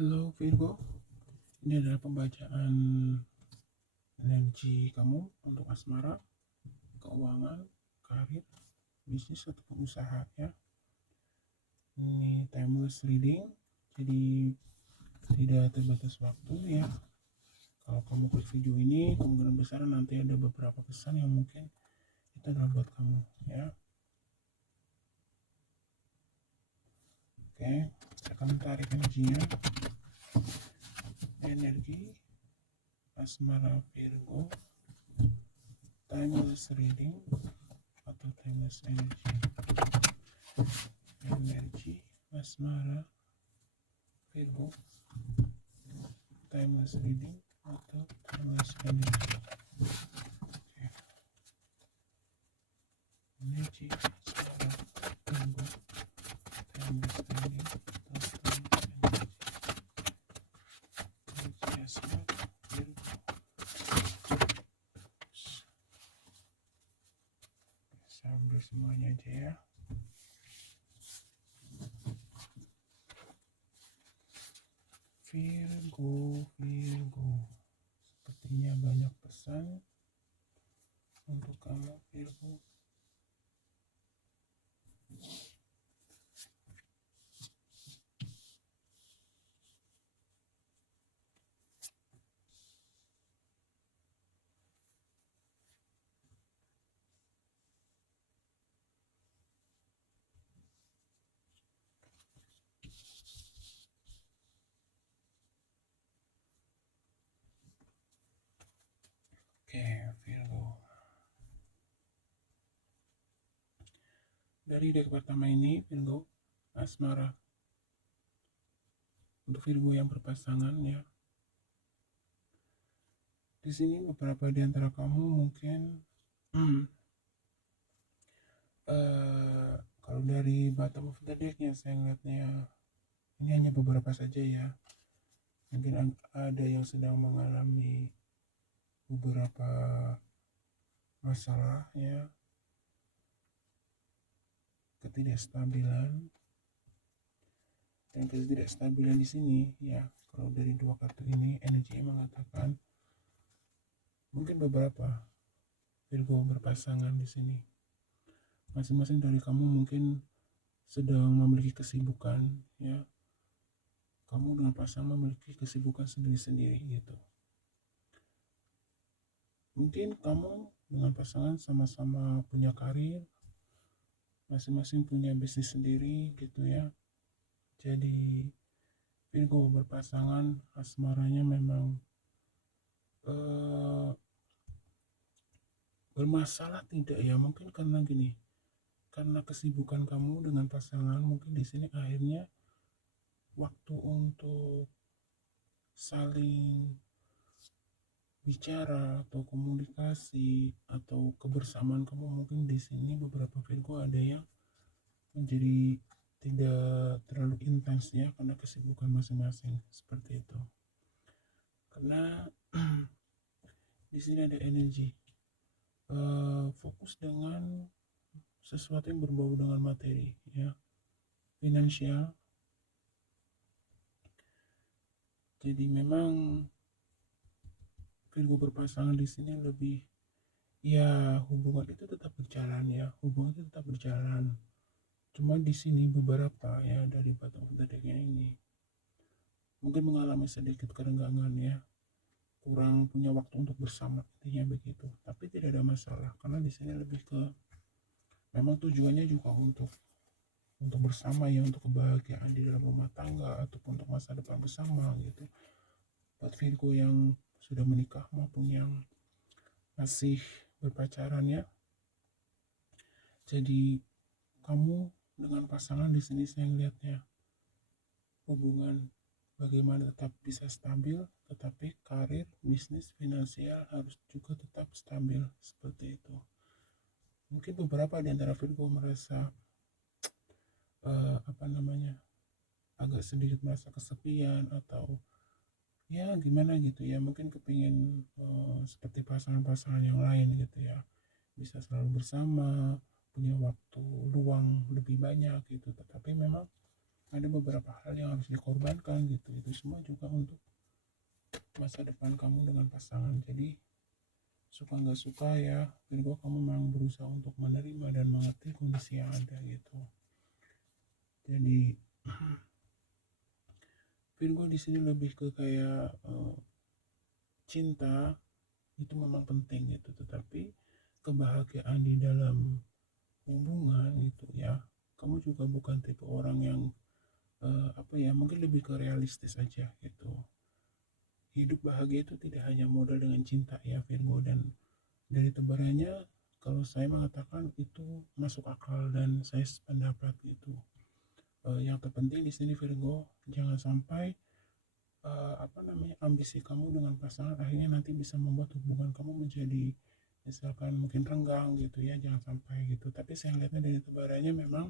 Halo Virgo, ini adalah pembacaan energi kamu untuk asmara, keuangan, karir, bisnis ataupun usaha ya. Ini timeless reading, jadi tidak terbatas waktu ya. Kalau kamu klik video ini, kemungkinan besar nanti ada beberapa pesan yang mungkin itu adalah buat kamu ya. Oke, saya akan tarik energinya. Energi asmara Virgo, timeless reading atau timeless energy. Energi asmara Virgo, timeless reading atau timeless energy. Energi asmara Virgo, timeless reading atau timeless energy. Energi asmara Virgo. Saya ambil semuanya aja ya. Virgo, sepertinya banyak pesan untuk kamu Virgo. Oke, Virgo. Dari deck pertama ini, Virgo, asmara. Untuk Virgo yang berpasangan ya. Di sini beberapa di antara kamu mungkin kalau dari bottom of the decknya saya ngeliatnya ini hanya beberapa saja ya. Mungkin ada yang sedang mengalami beberapa masalah ya, ketidakstabilan, dan ketidakstabilan di sini ya. Kalau dari dua kartu ini energi mengatakan mungkin beberapa Virgo berpasangan di sini. Masing-masing dari kamu mungkin sedang memiliki kesibukan ya. Kamu dengan pasangan memiliki kesibukan sendiri-sendiri gitu. Mungkin kamu dengan pasangan sama-sama punya karir, masing-masing punya bisnis sendiri gitu ya. Jadi Virgo berpasangan asmaranya memang bermasalah tidak ya, mungkin karena gini, karena kesibukan kamu dengan pasangan mungkin di sini akhirnya waktu untuk saling bicara atau komunikasi atau kebersamaan kamu mungkin di sini beberapa Virgo ada yang menjadi tidak terlalu intens ya, karena kesibukan masing-masing seperti itu. Karena di sini ada energi fokus dengan sesuatu yang berbau dengan materi ya, finansial. Jadi memang Virgo berpasangan di sini lebih ya, hubungan itu tetap berjalan ya, hubungan itu tetap berjalan. Cuma di sini beberapa ya dari bottom of the deck-nya ini mungkin mengalami sedikit kerenggangan ya, kurang punya waktu untuk bersama, intinya begitu. Tapi tidak ada masalah karena di sini lebih ke memang tujuannya juga untuk bersama ya, untuk kebahagiaan di dalam rumah tangga ataupun untuk masa depan bersama gitu. Buat Virgo yang sudah menikah maupun yang masih berpacaran ya. Jadi kamu dengan pasangan di sini saya lihatnya hubungan bagaimana tetap bisa stabil, tetapi karir, bisnis, finansial harus juga tetap stabil seperti itu. Mungkin beberapa di antara Virgo merasa agak sedikit merasa kesepian atau ya gimana gitu ya, mungkin kepingin seperti pasangan-pasangan yang lain gitu ya, bisa selalu bersama, punya waktu luang lebih banyak gitu. Tetapi memang ada beberapa hal yang harus dikorbankan gitu. Itu semua juga untuk masa depan kamu dengan pasangan. Jadi suka nggak suka ya Virgo, kamu memang berusaha untuk menerima dan mengerti kondisi yang ada gitu. Jadi Virgo di sini lebih ke kayak cinta itu memang penting gitu, tetapi kebahagiaan di dalam hubungan gitu ya, kamu juga bukan tipe orang yang mungkin lebih ke realistis aja gitu. Hidup bahagia itu tidak hanya modal dengan cinta ya Virgo, dan dari tebarannya kalau saya mengatakan itu masuk akal dan saya sependapat gitu. Yang terpenting di sini Virgo, jangan sampai ambisi kamu dengan pasangan akhirnya nanti bisa membuat hubungan kamu menjadi misalkan mungkin renggang gitu ya, jangan sampai gitu. Tapi saya lihatnya dari tebarannya memang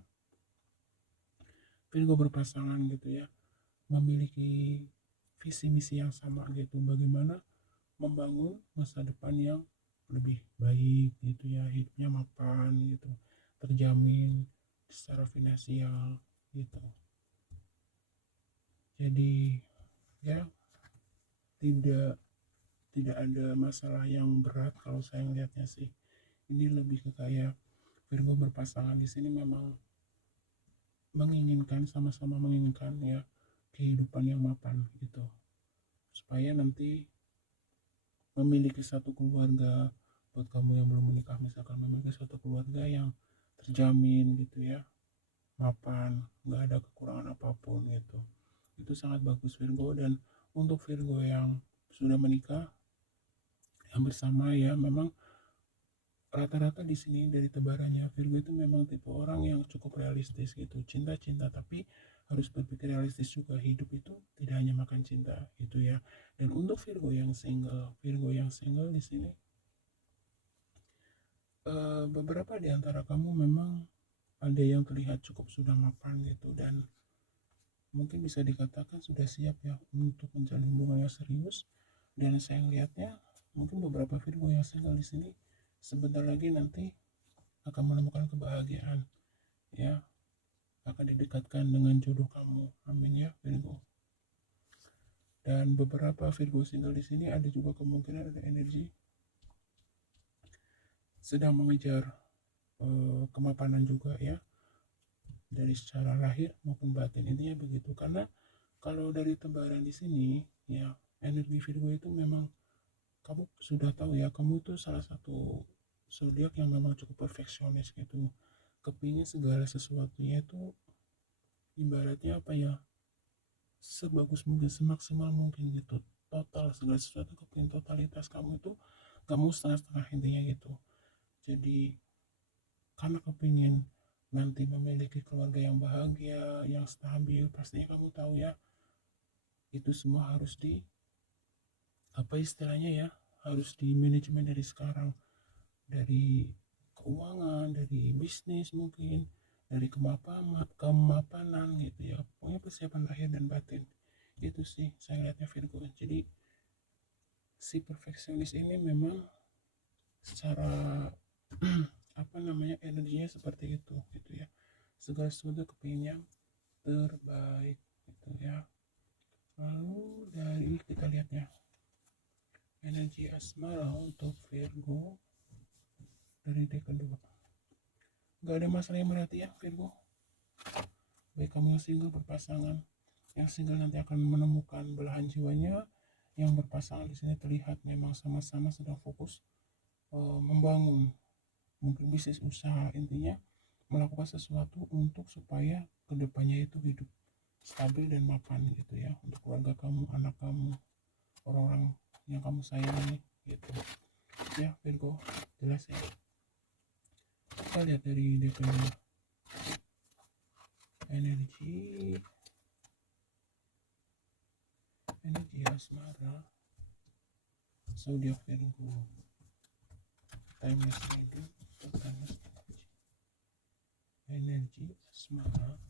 Virgo berpasangan gitu ya, memiliki visi misi yang sama gitu, bagaimana membangun masa depan yang lebih baik gitu ya, hidupnya mapan gitu, terjamin secara finansial gitu. Jadi ya tidak ada masalah yang berat kalau saya melihatnya sih. Ini lebih ke kayak Virgo berpasangan di sini memang menginginkan, sama-sama menginginkan ya kehidupan yang mapan gitu, supaya nanti memiliki satu keluarga. Buat kamu yang belum menikah misalkan, memiliki satu keluarga yang terjamin gitu ya, mapan, nggak ada kekurangan apapun gitu. Itu sangat bagus Virgo. Dan untuk Virgo yang sudah menikah yang bersama ya, memang rata-rata di sini dari tebarannya Virgo itu memang tipe orang yang cukup realistis gitu. Cinta-cinta tapi harus berpikir realistis juga. Hidup itu tidak hanya makan cinta itu ya. Dan untuk Virgo yang single di sini beberapa di antara kamu memang ada yang terlihat cukup sudah mapan gitu, dan mungkin bisa dikatakan sudah siap ya untuk menjalin hubungan yang serius. Dan saya lihatnya mungkin beberapa Virgo yang single di sini sebentar lagi nanti akan menemukan kebahagiaan ya, akan didekatkan dengan jodoh kamu, amin ya Virgo. Dan beberapa Virgo single di sini ada juga kemungkinan ada energi sedang mengejar kemapanan juga ya, dari secara lahir maupun batin, intinya begitu. Karena kalau dari tebaran di sini ya, energi Virgo itu memang kamu sudah tahu ya, kamu itu salah satu zodiak yang memang cukup perfeksionis gitu, kepingin segala sesuatunya itu ibaratnya apa ya, sebagus mungkin, semaksimal mungkin gitu, total segala sesuatu kepingin totalitas. Kamu itu kamu setengah-setengah intinya gitu. Jadi karena kepingin nanti memiliki keluarga yang bahagia, yang stabil, pastinya kamu tahu ya, itu semua harus apa istilahnya ya, harus di manajemen dari sekarang, dari keuangan, dari bisnis mungkin, dari kemapanan gitu ya, pokoknya persiapan lahir dan batin. Itu sih saya lihatnya Virgo. Jadi si perfeksionis ini memang secara energinya seperti itu gitu ya, segala sesuatu kepingin yang terbaik gitu ya. Lalu dari kita lihatnya energi asmara untuk Virgo dari deck kedua, nggak ada masalah yang berarti ya Virgo. Baik kamu yang single berpasangan, yang single nanti akan menemukan belahan jiwanya, yang berpasangan di sini terlihat memang sama-sama sedang fokus membangun mungkin bisnis usaha, intinya melakukan sesuatu untuk supaya kedepannya itu hidup stabil dan mapan gitu ya, untuk keluarga kamu, anak kamu, orang-orang yang kamu sayangi gitu ya Virgo. Jelas ya, kita lihat dari definisi energi asmara zodiak Virgo, timeless reading atau timeless energi asmara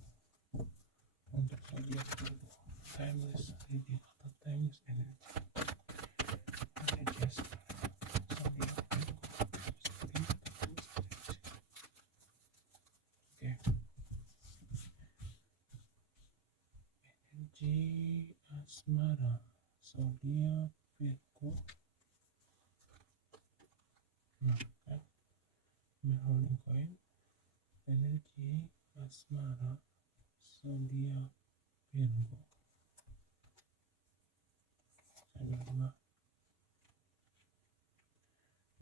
untuk zodiak Virgo, timeless reading atau timeless energy. asmara, zodiak Virgo. Nah, kan? Holding coin, energi asmara, zodiak Virgo. Saya dua.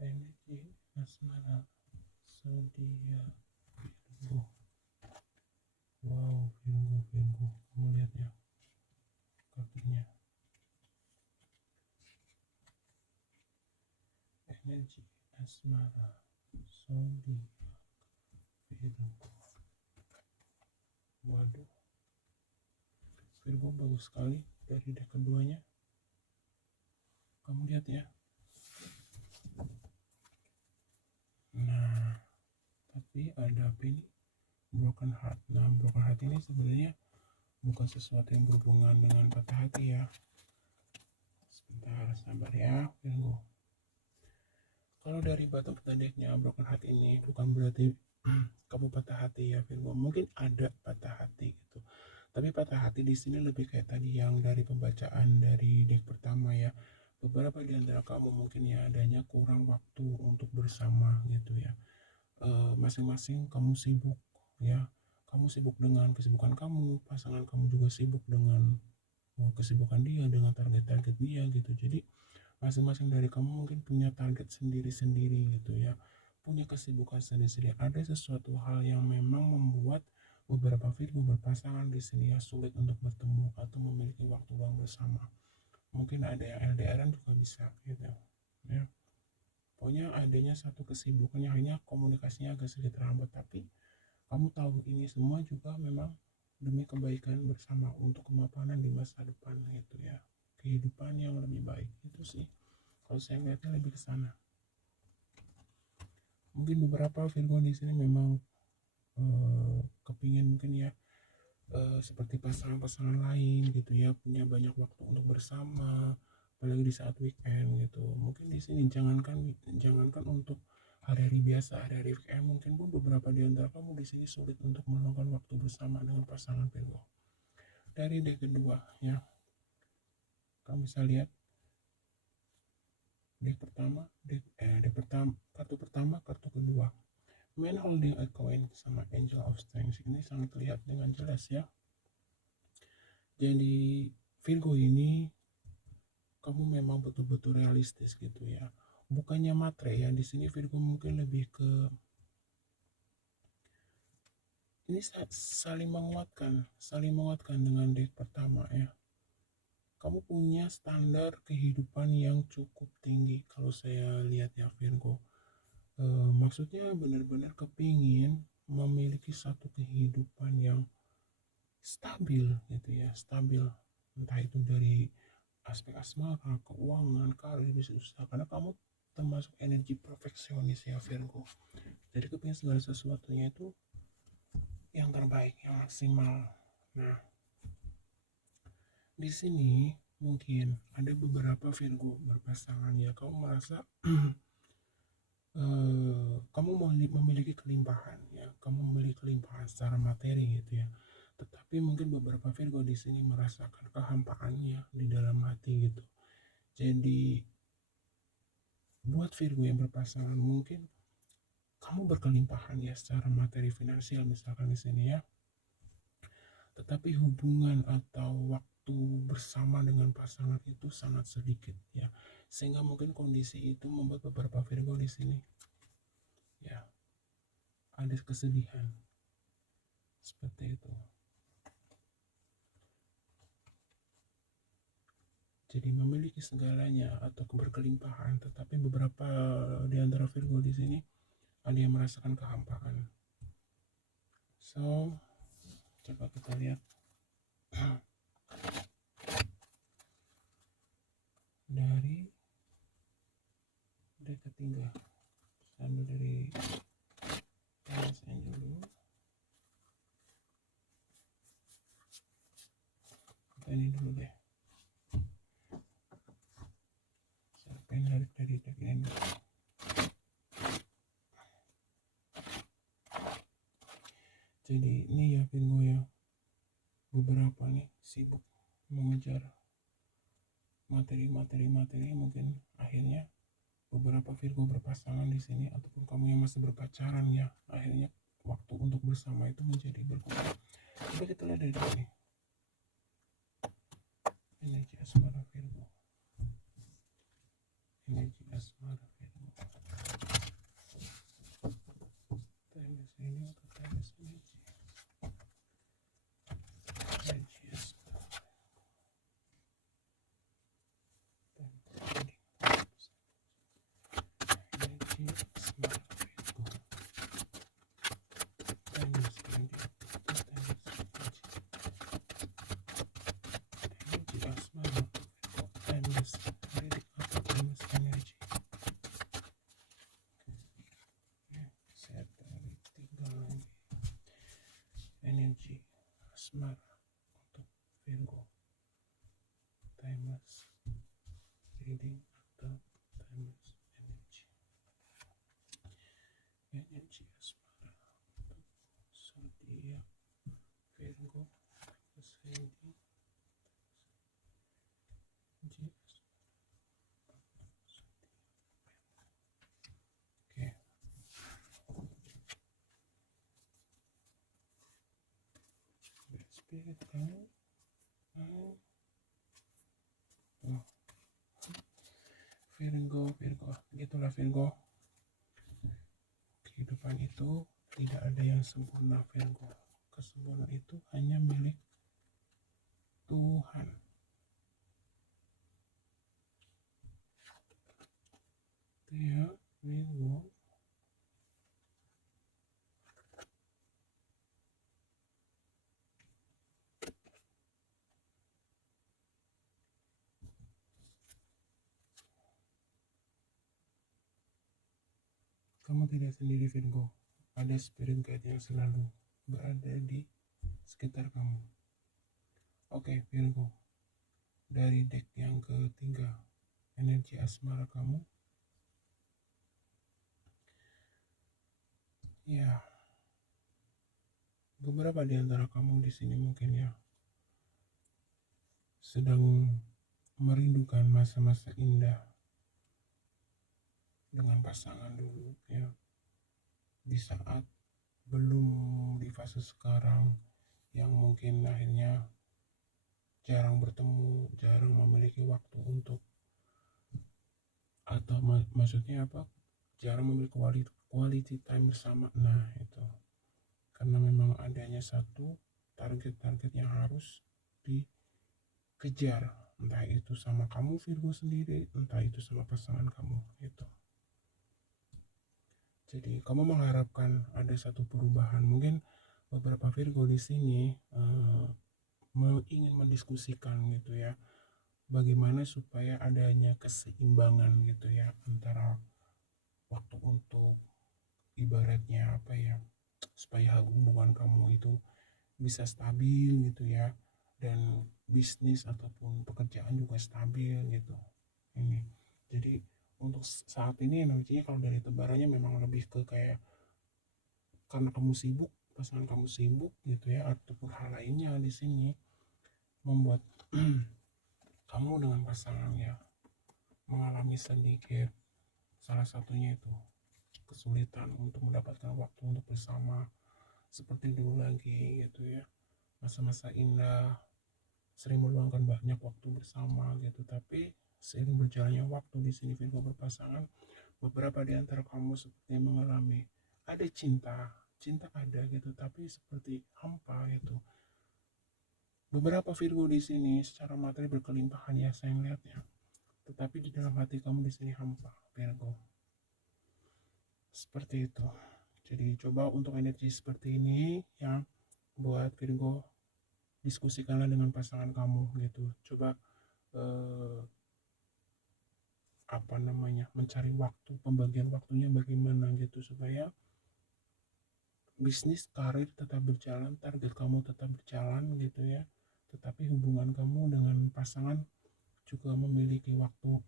Energi asmara, zodiak Virgo. Wow, Virgo. Kamu lihat ya kartunya. Energi asmara, zodiak Virgo. Waduh, Virgo bagus sekali dari deck keduanya. Kamu lihat ya. Nah, tapi ada apa ini? Broken heart. Nah, broken heart ini sebenarnya bukan sesuatu yang berhubungan dengan patah hati ya. Sebentar, sabar ya, Virgo. Kalau dari bottom of the deck-nya broken heart ini bukan berarti kamu patah hati ya, Virgo. Mungkin ada patah hati gitu. Tapi patah hati di sini lebih kayak tadi yang dari pembacaan dari deck pertama ya. Beberapa di antara kamu mungkin ya adanya kurang waktu untuk bersama gitu ya. Masing-masing kamu sibuk ya. Kamu sibuk dengan kesibukan kamu, pasangan kamu juga sibuk dengan kesibukan dia, dengan target-target dia gitu. Jadi masing-masing dari kamu mungkin punya target sendiri-sendiri gitu ya, punya kesibukan sendiri-sendiri. Ada sesuatu hal yang memang membuat beberapa Virgo berpasangan di sini ya sulit untuk bertemu atau memiliki waktu luang bersama. Mungkin ada yang LDRan juga bisa gitu ya. Pokoknya adanya satu kesibukan yang hanya komunikasinya agak sedikit terhambat, tapi kamu tahu ini semua juga memang demi kebaikan bersama untuk kemapanan di masa depan gitu ya, kehidupan yang lebih baik. Itu sih kalau saya lihatnya lebih ke sana. Mungkin beberapa Virgo di sini memang kepingin mungkin ya seperti pasangan-pasangan lain gitu ya, punya banyak waktu untuk bersama, apalagi di saat weekend gitu. Mungkin di sini jangankan untuk hari-hari biasa, hari-hari weekend mungkin pun beberapa di antara kamu di sini sulit untuk meluangkan waktu bersama dengan pasangan Virgo. Dari deck kedua ya, kamu bisa lihat deck pertama, kartu pertama, kartu kedua. Man holding a coin sama Angel of Strength ini sangat terlihat dengan jelas ya. Jadi Virgo ini kamu memang betul-betul realistis gitu ya. Bukannya matre ya, di sini Virgo mungkin lebih ke ini saling menguatkan dengan deck pertama ya. Kamu punya standar kehidupan yang cukup tinggi kalau saya lihat ya Virgo. Maksudnya benar-benar kepingin memiliki satu kehidupan yang stabil gitu ya, stabil, entah itu dari aspek asmara, keuangan, karir, bisnis usaha, karena kamu termasuk energi perfeksionis ya Virgo. Jadi kepingin segala sesuatunya itu yang terbaik, yang maksimal. Nah, di sini mungkin ada beberapa Virgo berpasangan ya, kamu merasa kamu memiliki kelimpahan ya, kamu memiliki kelimpahan secara materi gitu ya. Tetapi mungkin beberapa Virgo di sini merasakan kehampaannya di dalam hati gitu. Jadi buat Virgo yang berpasangan mungkin kamu berkelimpahan ya secara materi finansial misalkan di sini ya. Tetapi hubungan atau waktu bersama dengan pasangan itu sangat sedikit ya. Sehingga mungkin kondisi itu membuat beberapa Virgo di sini ya ada kesedihan seperti itu. Jadi memiliki segalanya atau berkelimpahan, tetapi beberapa di antara Virgo di sini ada yang merasakan kehampaan. So, coba kita lihat dari deck ketiga. Sambil dari Los Angel dulu. Kita ini dulu deh. Saya pengen dari deck ini dulu. Jadi ini ya Virgo ya, beberapa nih sibuk mengejar materi mungkin akhirnya beberapa Virgo berpasangan di sini ataupun kamu yang masih berpacaran ya, akhirnya waktu untuk bersama itu menjadi berkurang. Coba kita lihat dari sini energi asmara Virgo, energi asmara Virgo, timeless ini atau timeless energy, energi asmara, energi asmara Virgo, timeless energy, energi asmara Virgo, timeless energy atau timeless energy. Saya tarik 3 lagi energi asmara untuk Virgo, timeless reading atau timeless energy, energi asmara untuk zodiak Virgo, timeless reading, energi oke, spirit kamu Virgo, begitulah Virgo. Kehidupan itu tidak ada yang sempurna Virgo. Kesempurnaan itu hanya milik Tuhan. Ya, Virgo. Kamu tidak sendiri Virgo. Ada spirit guide yang selalu berada di sekitar kamu. Oke Virgo. Dari deck yang ketiga, energi asmara kamu. Ya. Beberapa di antara kamu di sini mungkin ya sedang merindukan masa-masa indah dengan pasangan dulu ya, di saat belum di fase sekarang yang mungkin akhirnya jarang bertemu, jarang memiliki waktu untuk, atau maksudnya apa, jarang memiliki quality time bersama. Nah itu karena memang adanya satu target-target yang harus dikejar, entah itu sama kamu Virgo sendiri, entah itu sama pasangan kamu itu. Jadi kamu mengharapkan ada satu perubahan. Mungkin beberapa Virgo di sini ingin mendiskusikan gitu ya, bagaimana supaya adanya keseimbangan gitu ya antara waktu untuk ibaratnya apa ya, supaya hubungan kamu itu bisa stabil gitu ya, dan bisnis ataupun pekerjaan juga stabil gitu. Ini jadi untuk saat ini energinya kalau dari tebarannya memang lebih ke kayak karena kamu sibuk, pasangan kamu sibuk gitu ya, ataupun hal lainnya di sini membuat kamu dengan pasangannya mengalami sedikit, salah satunya itu kesulitan untuk mendapatkan waktu untuk bersama seperti dulu lagi gitu ya, masa-masa indah, sering meluangkan banyak waktu bersama gitu. Tapi seiring berjalannya waktu di sini Virgo berpasangan, beberapa di antara kamu seperti mengalami ada cinta ada gitu, tapi seperti hampa gitu. Beberapa Virgo di sini secara materi berkelimpahan ya saya melihatnya, tetapi di dalam hati kamu di sini hampa Virgo. Seperti itu. Jadi coba untuk energi seperti ini ya, buat Virgo diskusikanlah dengan pasangan kamu gitu. Coba mencari waktu, pembagian waktunya bagaimana gitu supaya bisnis karir tetap berjalan, target kamu tetap berjalan gitu ya, tetapi hubungan kamu dengan pasangan juga memiliki waktu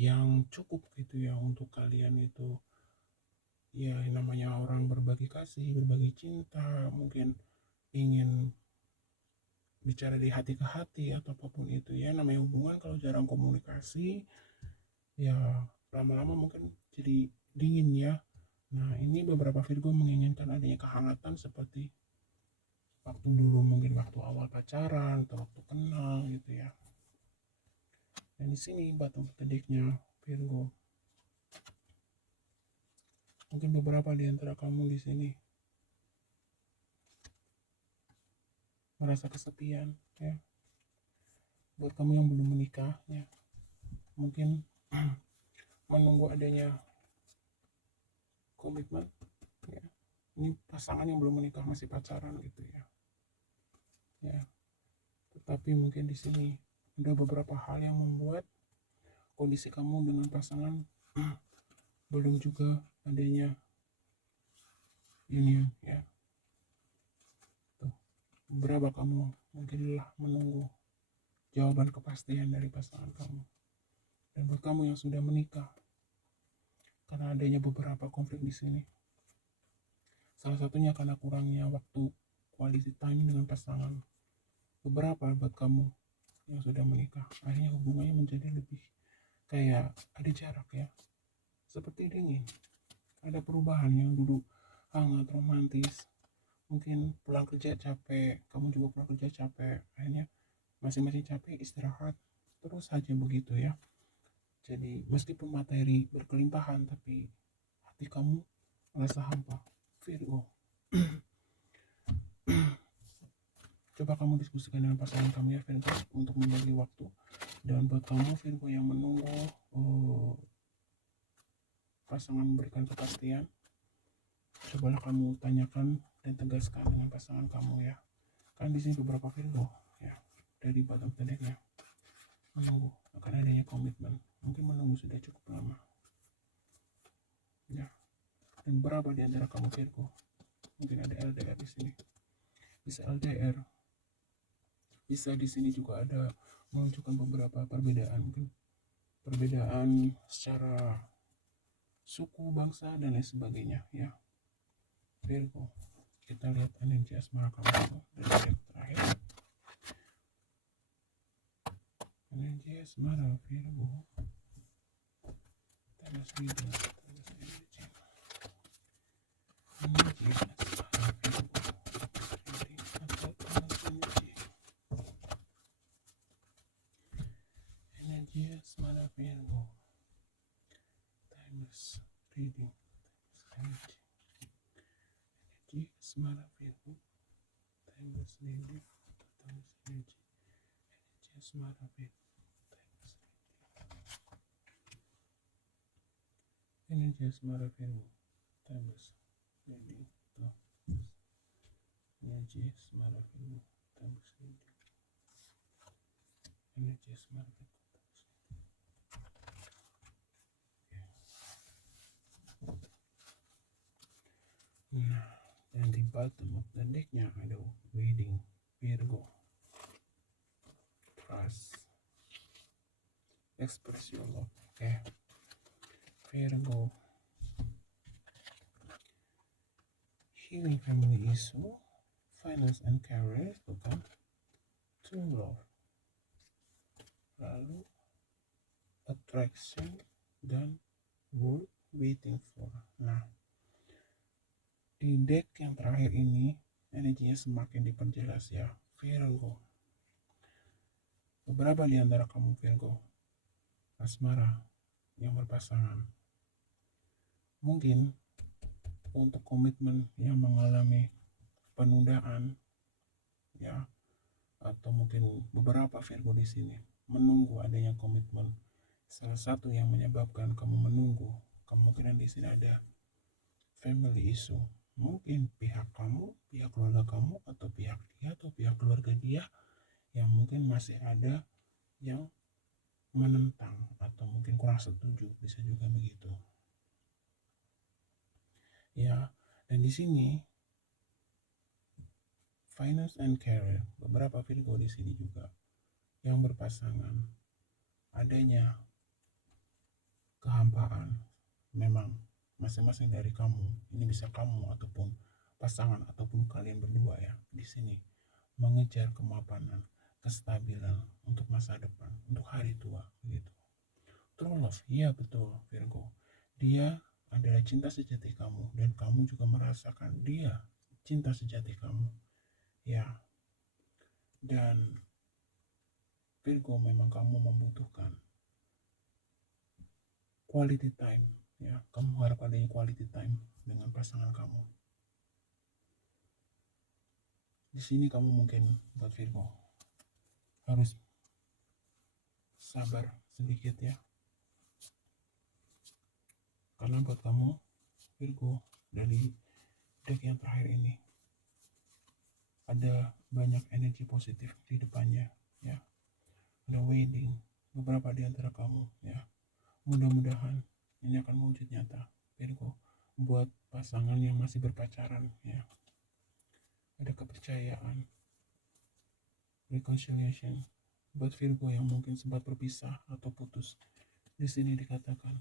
yang cukup gitu ya untuk kalian itu ya, namanya orang berbagi kasih, berbagi cinta, mungkin ingin bicara di hati ke hati atau apapun itu ya. Namanya hubungan kalau jarang komunikasi ya lama-lama mungkin jadi dingin ya. Nah, ini beberapa Virgo menginginkan adanya kehangatan seperti waktu dulu, mungkin waktu awal pacaran atau waktu kenal gitu ya. Dan di sini bottom of the deck-nya Virgo. Mungkin beberapa di antara kamu di sini merasa kesepian ya. Buat kamu yang belum menikah ya, mungkin menunggu adanya komitmen ya. Ini pasangan yang belum menikah, masih pacaran gitu ya. Ya. Tetapi mungkin di sini ada beberapa hal yang membuat kondisi kamu dengan pasangan belum juga adanya union ya. Tuh. Berapa kamu mungkin lelah menunggu jawaban kepastian dari pasangan kamu. Dan buat kamu yang sudah menikah, karena adanya beberapa konflik di sini. Salah satunya karena kurangnya waktu quality time dengan pasangan. Beberapa buat kamu yang sudah menikah, akhirnya hubungannya menjadi lebih kayak ada jarak ya. Seperti dingin. Ada perubahan yang dulu hangat, romantis. Mungkin pulang kerja capek, kamu juga pulang kerja capek. Akhirnya masing-masing capek, istirahat. Terus saja begitu ya. Jadi meskipun materi berkelimpahan, tapi hati kamu merasa hampa. Virgo. Coba kamu diskusikan dengan pasangan kamu ya Virgo, untuk membagi waktu. Dan buat kamu Virgo yang menunggu pasangan memberikan kepastian, cobalah kamu tanyakan dan tegaskan dengan pasangan kamu ya. Kan di sini beberapa Virgo ya, dari bottom of the deck ya, menunggu akan adanya komitmen. Mungkin menunggu sudah cukup lama ya. Dan berapa di antara kamu Virgo mungkin ada LDR di sini, bisa LDR, bisa di sini juga ada menunjukkan beberapa perbedaan, mungkin perbedaan secara suku, bangsa dan lain sebagainya ya. Virgo, kita lihat energi asmara kamu dari deck terakhir. Energi asmara Virgo, teras reading, teras energi. Energi asmara Virgo, reading atau teras energi. Energi asmara Virgo, timeless reading, timeless energy. Energi asmara Virgo, timeless reading, timeless energy. Energi asmara Virgo, timeless reading. Energi asmara Virgo, timeless reading. Energi asmara Virgo, timeless reading. Energi asmara Virgo. Nah, dan di bottom of the deck-nya ada wedding Virgo, trust, express your love. Oke. Virgo, healing family issue, finance and career, bukan, true love, lalu attraction dan worth waiting for. Nah, di deck yang terakhir ini energinya semakin diperjelas ya Virgo. Beberapa di antara kamu Virgo asmara yang berpasangan, mungkin untuk komitmen yang mengalami penundaan ya, atau mungkin beberapa Virgo di sini menunggu adanya komitmen. Salah satu yang menyebabkan kamu menunggu, kemungkinan di sini ada family issue. Mungkin pihak kamu, pihak keluarga kamu, atau pihak dia, atau pihak keluarga dia yang mungkin masih ada yang menentang atau mungkin kurang setuju, bisa juga begitu. Ya, dan di sini finance and career, beberapa Virgo di sini juga yang berpasangan, adanya kehampaan. Memang masing-masing dari kamu, ini bisa kamu ataupun pasangan ataupun kalian berdua ya, di sini mengejar kemapanan, kestabilan untuk masa depan, untuk hari tua gitu. True love, iya betul Virgo. Dia adalah cinta sejati kamu dan kamu juga merasakan dia cinta sejati kamu. Ya, dan Virgo memang kamu membutuhkan quality time. Ya, kamu harap adanya quality time dengan pasangan kamu. Di sini kamu mungkin buat Virgo harus sabar sedikit ya. Karena buat kamu Virgo dari deck yang terakhir ini ada banyak energi positif di depannya ya. Ada wedding beberapa di antara kamu ya. Mudah-mudahan ini akan mewujud nyata Virgo buat pasangan yang masih berpacaran ya. Ada kepercayaan, reconciliation buat Virgo yang mungkin sempat berpisah atau putus. Di sini dikatakan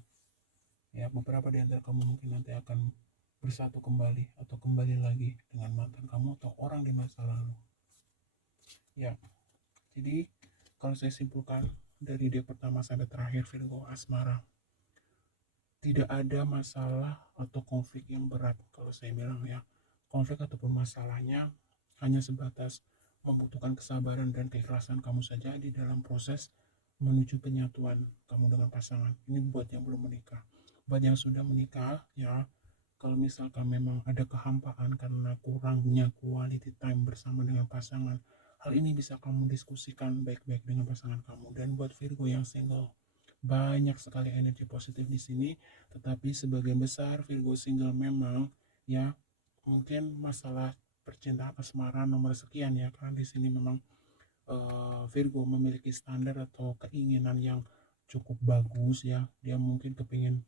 ya, beberapa di antara kamu mungkin nanti akan bersatu kembali atau kembali lagi dengan mantan kamu atau orang di masa lalu. Ya, jadi kalau saya simpulkan dari dia pertama sampai terakhir Virgo asmara, tidak ada masalah atau konflik yang berat kalau saya bilang ya. Konflik ataupun masalahnya hanya sebatas membutuhkan kesabaran dan keikhlasan kamu saja di dalam proses menuju penyatuan kamu dengan pasangan. Ini buat yang belum menikah. Buat yang sudah menikah ya, kalau misalkan memang ada kehampaan karena kurangnya quality time bersama dengan pasangan, hal ini bisa kamu diskusikan baik-baik dengan pasangan kamu. Dan buat Virgo yang single, banyak sekali energi positif di sini, tetapi sebagian besar Virgo single memang ya mungkin masalah percintaan asmara nomor sekian ya, karena di sini memang Virgo memiliki standar atau keinginan yang cukup bagus ya. Dia mungkin kepingin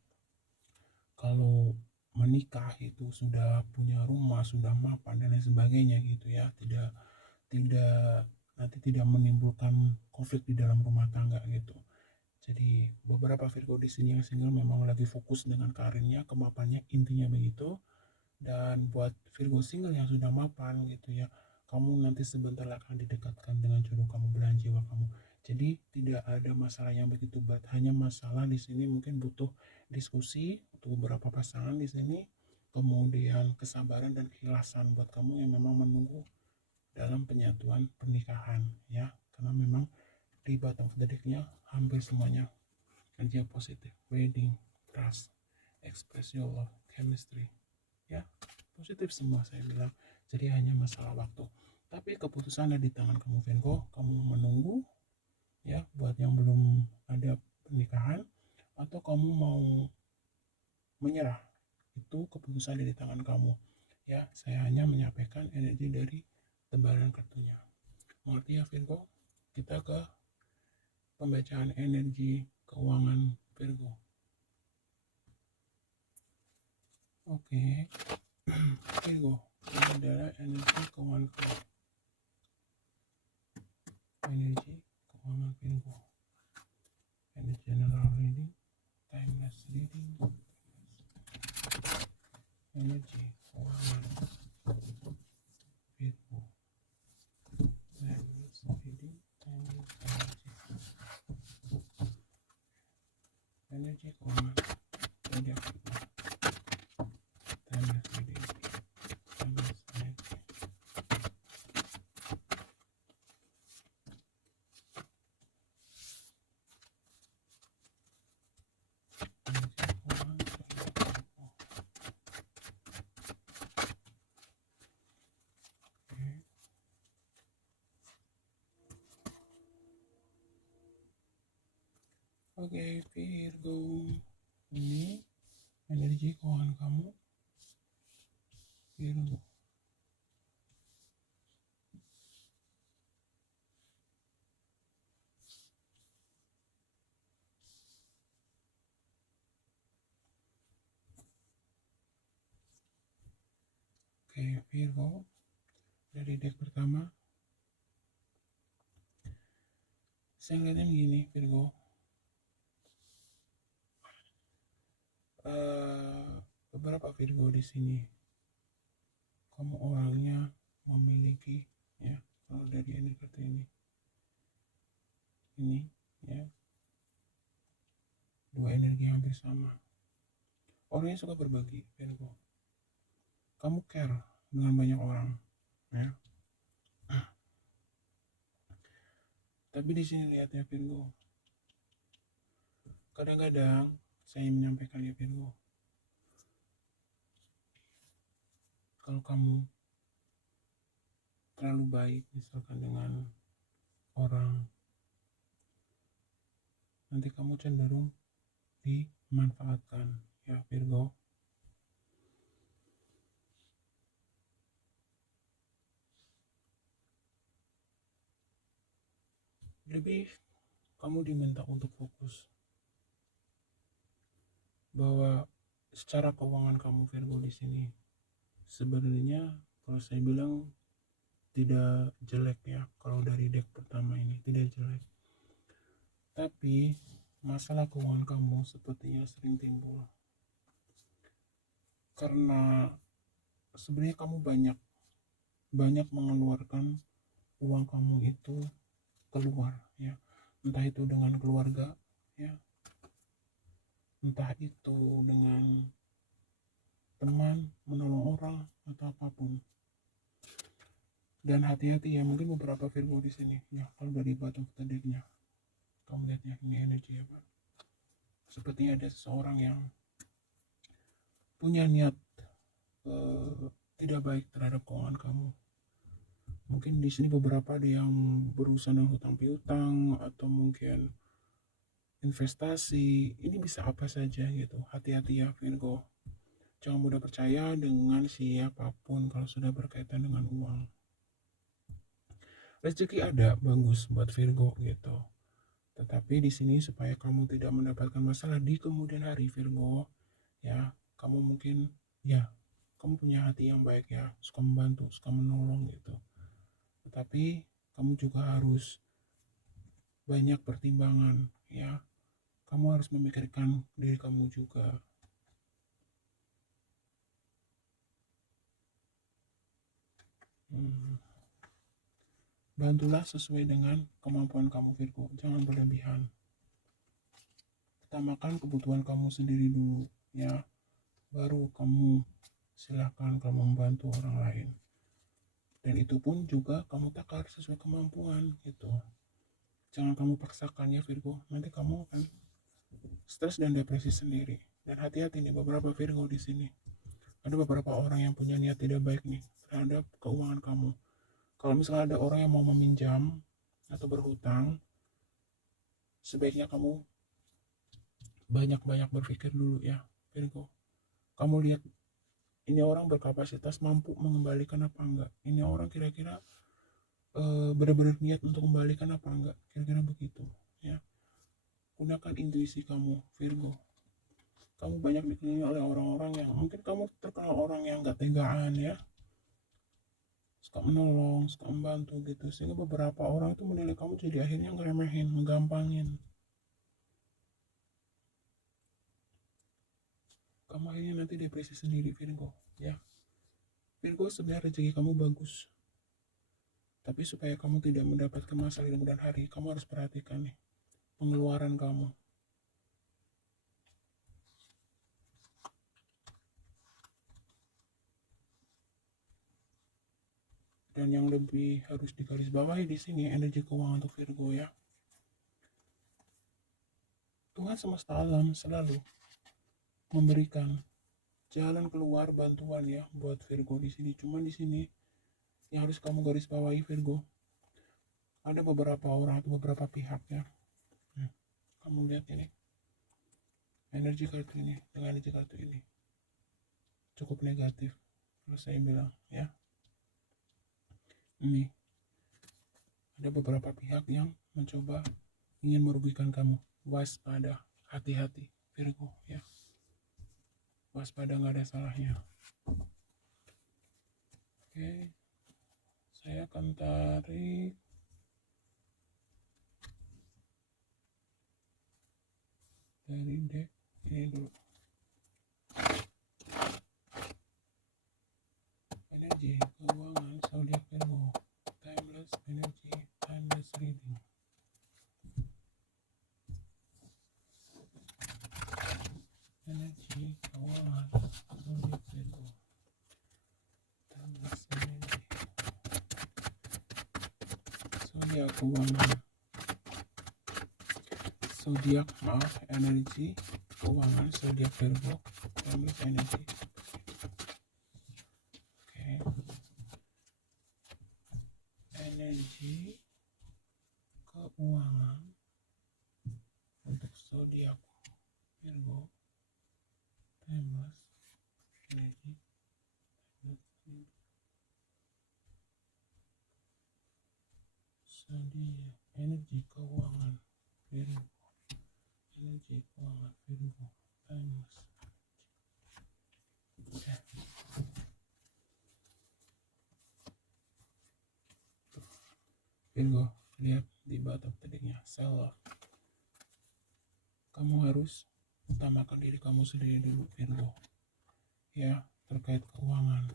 kalau menikah itu sudah punya rumah, sudah mapan dan lain sebagainya gitu ya. Tidak nanti tidak menimbulkan konflik di dalam rumah tangga gitu. Jadi beberapa Virgo di sini yang single memang lagi fokus dengan karirnya, kemapannya, intinya begitu. Dan buat Virgo single yang sudah mapan gitu ya, kamu nanti sebentar akan didekatkan dengan jodoh kamu, belahan jiwa kamu. Jadi tidak ada masalah yang begitu berat, hanya masalah di sini mungkin butuh diskusi untuk beberapa pasangan di sini, kemudian kesabaran dan keikhlasan buat kamu yang memang menunggu dalam penyatuan pernikahan ya, karena memang di bottom of the deck-nya hampir semuanya energi positif, wedding, trust, express your love, chemistry ya, positif semua saya bilang. Jadi hanya masalah waktu, tapi keputusan ada di tangan kamu Virgo. Kamu menunggu ya buat yang belum ada pernikahan, atau kamu mau menyerah, itu keputusan ada di tangan kamu ya. Saya hanya menyampaikan energi dari tebaran kartunya. Mengerti ya Virgo? Kita ke pembacaan energi keuangan Virgo. Oke. Virgo, ini adalah energi keuangan Virgo. Energi keuangan Virgo. Energi general reading, timeless reading. Energi keuangan Virgo. Timeless reading, timeless energy. Energi keuangan zodiak Virgo. Timeless reading, timeless energy. Oke, Virgo, ini energi keuangan kamu Virgo. Oke, Virgo, dari deck pertama saya ngeliatnya begini Virgo. Beberapa Virgo di sini kamu orangnya memiliki ya kalau dari energi kartu ini ya, dua energi hampir sama. Orangnya suka berbagi, Virgo. Kamu care dengan banyak orang, ya. Tapi di sini lihat ya Virgo. Kadang-kadang saya menyampaikan ya Virgo, kalau kamu terlalu baik misalkan dengan orang, nanti kamu cenderung dimanfaatkan ya Virgo. Lebih kamu diminta untuk fokus bahwa secara keuangan kamu Virgo di sini sebenarnya kalau saya bilang tidak jelek ya, kalau dari deck pertama ini tidak jelek, tapi masalah keuangan kamu sepertinya sering timbul karena sebenarnya kamu banyak mengeluarkan uang kamu itu keluar ya, entah itu dengan keluarga ya, entah itu dengan teman, menolong orang atau apapun. Dan hati-hati ya, mungkin beberapa Virgo di sini ya, kalau dari bottom of the deck-nya kamu lihatnya ini energi ya Pak, sepertinya ada seseorang yang punya niat tidak baik terhadap keuangan kamu. Mungkin di sini beberapa ada yang berurusan dengan hutang piutang atau mungkin investasi, ini bisa apa saja gitu. Hati-hati ya Virgo, jangan mudah percaya dengan siapapun kalau sudah berkaitan dengan uang. Rezeki ada bagus buat Virgo gitu, tetapi di sini supaya kamu tidak mendapatkan masalah di kemudian hari Virgo ya, kamu mungkin ya kamu punya hati yang baik ya, suka membantu, suka menolong gitu, tetapi kamu juga harus banyak pertimbangan ya, kamu harus memikirkan diri kamu juga. Bantulah sesuai dengan kemampuan kamu Virgo, jangan berlebihan. Utamakan kebutuhan kamu sendiri dulu ya, baru kamu silahkan kalau membantu orang lain. Dan itu pun juga kamu takar sesuai kemampuan gitu. Jangan kamu paksakan ya Virgo, nanti kamu akan stres dan depresi sendiri. Dan hati-hati nih beberapa Virgo di sini. Ada beberapa orang yang punya niat tidak baik nih terhadap keuangan kamu. Kalau misalnya ada orang yang mau meminjam atau berhutang, sebaiknya kamu banyak-banyak berpikir dulu ya Virgo. Kamu lihat ini orang berkapasitas mampu mengembalikan apa enggak, ini orang kira-kira benar-benar niat untuk kembalikan apa enggak, kira-kira begitu ya. Gunakan intuisi kamu Virgo. Kamu banyak dikelilingi oleh orang-orang yang mungkin kamu terkenal orang yang gak tegaan ya, suka menolong, suka membantu gitu, sehingga beberapa orang itu menilai kamu jadi akhirnya ngeremehin, ngegampangin. Kamu akhirnya nanti depresi sendiri Virgo ya. Virgo, sebenarnya rezeki kamu bagus, tapi supaya kamu tidak mendapatkan masalah di kemudian hari, kamu harus perhatikan nih pengeluaran kamu. Dan yang lebih harus digarisbawahi di sini energi keuangan untuk Virgo ya. Tuhan semesta alam selalu memberikan jalan keluar bantuan ya buat Virgo di sini. Cuman di sini yang harus kamu garis bawahi Virgo, ada beberapa orang atau beberapa pihak ya. Kamu lihat ini energi kartu ini dengan energi kartu ini cukup negatif kalau saya bilang ya. Ini ada beberapa pihak yang mencoba ingin merugikan kamu. Waspada, hati-hati Virgo ya. Waspada, nggak ada salahnya. Oke, saya akan tarik dari deck ini dulu. Energi keuangan zodiak Virgo, timeless ya keuangan. Zodiak, maaf, energi keuangan zodiak Virgo, timeless energy. Energi keuangan untuk zodiak Virgo, timeless energy. Zodiak energi keuangan Virgo, energi keuangan Virgo, timeless. Virgo, lihat di bottom tadinya self. Kamu harus utamakan diri kamu sendiri dulu, Virgo. Ya, terkait keuangan.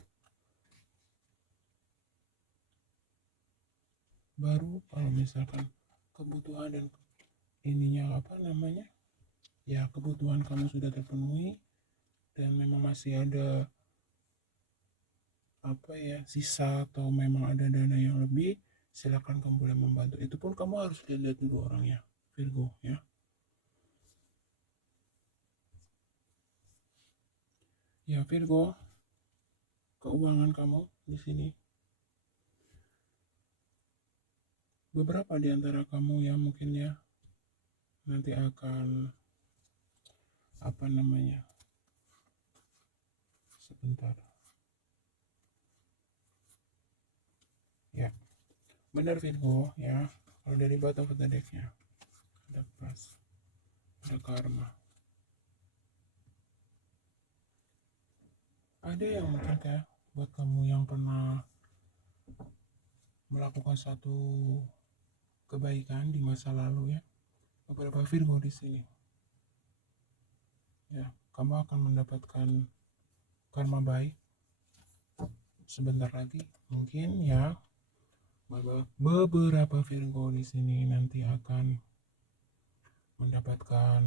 Baru kalau misalkan kebutuhan dan ininya apa namanya? Ya, kebutuhan kamu sudah terpenuhi dan memang masih ada apa ya, sisa atau memang ada dana yang lebih, silakan kamu boleh membantu. Itu pun kamu harus lihat dulu orangnya, Virgo ya. Ya Virgo, keuangan kamu di sini. Beberapa di antara kamu yang mungkin ya nanti akan apa namanya? Sebentar. Ya, benar Virgo ya. Kalau dari bottom of the deck-nya ada pas, ada karma. Ada yang mungkin kayak buat kamu yang pernah melakukan satu kebaikan di masa lalu ya. Beberapa Virgo di sini. Ya, kamu akan mendapatkan karma baik sebentar lagi. Mungkin ya beberapa Virgo di sini nanti akan mendapatkan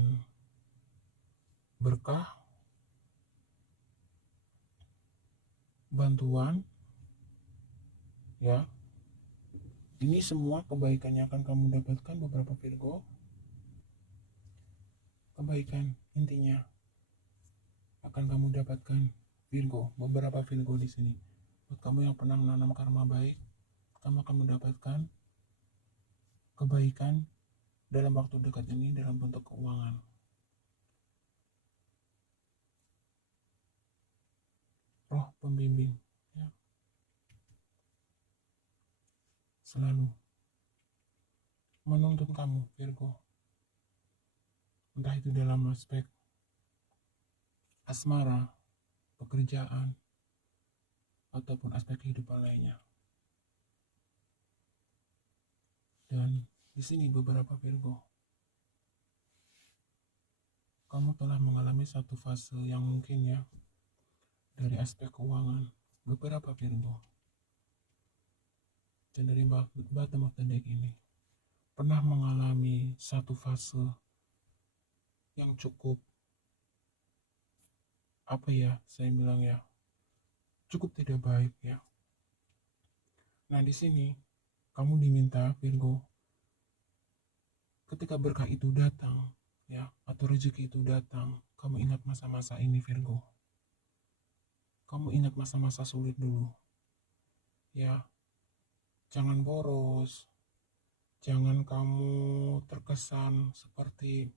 berkah, bantuan, ya. Ini semua kebaikan yang akan kamu dapatkan beberapa Virgo. Kebaikan intinya akan kamu dapatkan Virgo, beberapa Virgo di sini. Buat kamu yang pernah menanam karma baik, kamu akan mendapatkan kebaikan dalam waktu dekat ini dalam bentuk keuangan. Roh pembimbing ya. Selalu menuntun kamu Virgo, entah itu dalam aspek asmara, pekerjaan, ataupun aspek kehidupan lainnya. Dan di sini beberapa Virgo, kamu telah mengalami satu fase yang mungkin ya dari aspek keuangan. Beberapa Virgo, dan dari bottom of the deck ini pernah mengalami satu fase yang cukup apa ya, saya bilang ya, cukup tidak baik ya. Nah di sini kamu diminta Virgo, ketika berkah itu datang ya, atau rezeki itu datang, kamu ingat masa-masa ini Virgo. Kamu ingat masa-masa sulit dulu ya. Jangan boros, jangan kamu terkesan seperti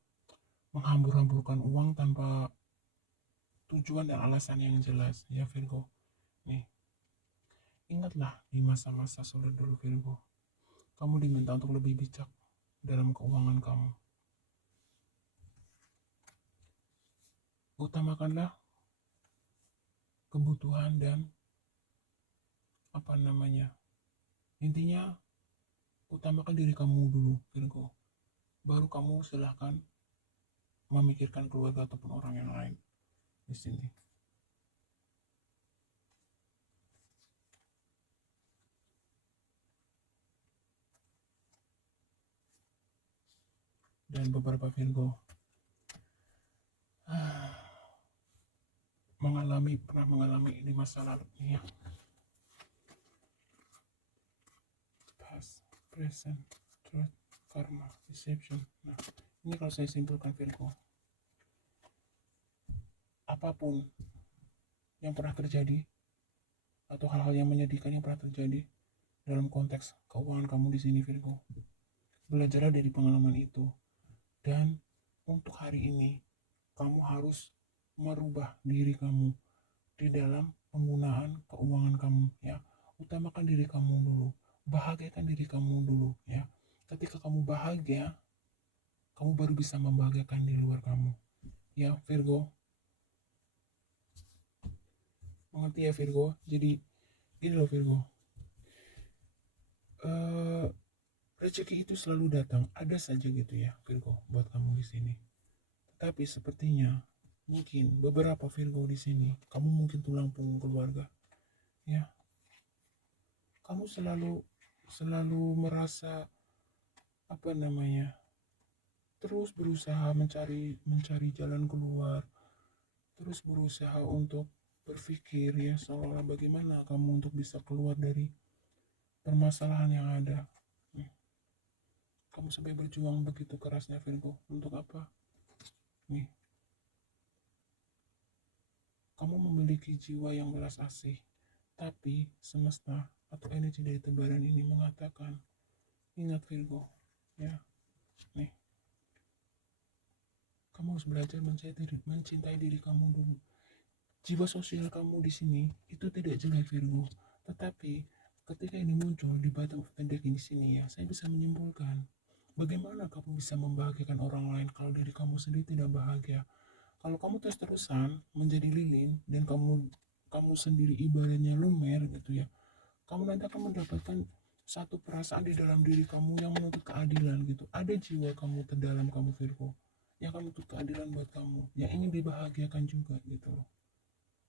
menghambur-hamburkan uang tanpa tujuan dan alasan yang jelas ya Virgo. Nih, ingatlah di masa-masa sulit dulu Virgo, kamu diminta untuk lebih bijak dalam keuangan kamu. Utamakanlah kebutuhan dan apa namanya, intinya utamakan diri kamu dulu Virgo, baru kamu silahkan memikirkan keluarga ataupun orang yang lain di sini. Dan beberapa Virgo pernah mengalami di masa lalu ya. present, truth, karma, deception. Nah, ini kalau saya simpulkan Virgo, apapun yang pernah terjadi atau hal-hal yang menyedihkan yang pernah terjadi dalam konteks keuangan kamu di sini Virgo, belajarlah dari pengalaman itu. Dan untuk hari ini kamu harus merubah diri kamu di dalam penggunaan keuangan kamu ya. Utamakan diri kamu dulu, bahagiakan diri kamu dulu ya. Ketika kamu bahagia, kamu baru bisa membahagiakan di luar kamu ya Virgo. Mengerti ya Virgo? Jadi gini loh Virgo, rezeki itu selalu datang, ada saja gitu ya Virgo buat kamu di sini. Tetapi sepertinya mungkin beberapa Virgo di sini, kamu mungkin tulang punggung keluarga ya. Kamu selalu merasa apa namanya, terus berusaha mencari jalan keluar, terus berusaha untuk berpikir ya seolah bagaimana kamu untuk bisa keluar dari permasalahan yang ada. Kamu sampai berjuang begitu kerasnya Virgo, untuk apa? Nih, kamu memiliki jiwa yang belas asih, tapi semesta atau energi dari tebaran ini mengatakan, ingat Virgo, ya, nih, kamu harus belajar mencintai diri kamu dulu. Jiwa sosial kamu di sini itu tidak jelek Virgo, tetapi ketika ini muncul di bottom of the deck di sini ya, saya bisa menyimpulkan bagaimana kamu bisa membahagiakan orang lain kalau diri kamu sendiri tidak bahagia. Kalau kamu terus-terusan menjadi lilin dan kamu sendiri ibaratnya lumer gitu ya, kamu nanti akan mendapatkan satu perasaan di dalam diri kamu yang menuntut keadilan gitu. Ada jiwa kamu terdalam kamu Virgo yang akan menuntut keadilan buat kamu, yang ingin dibahagiakan juga gitu loh.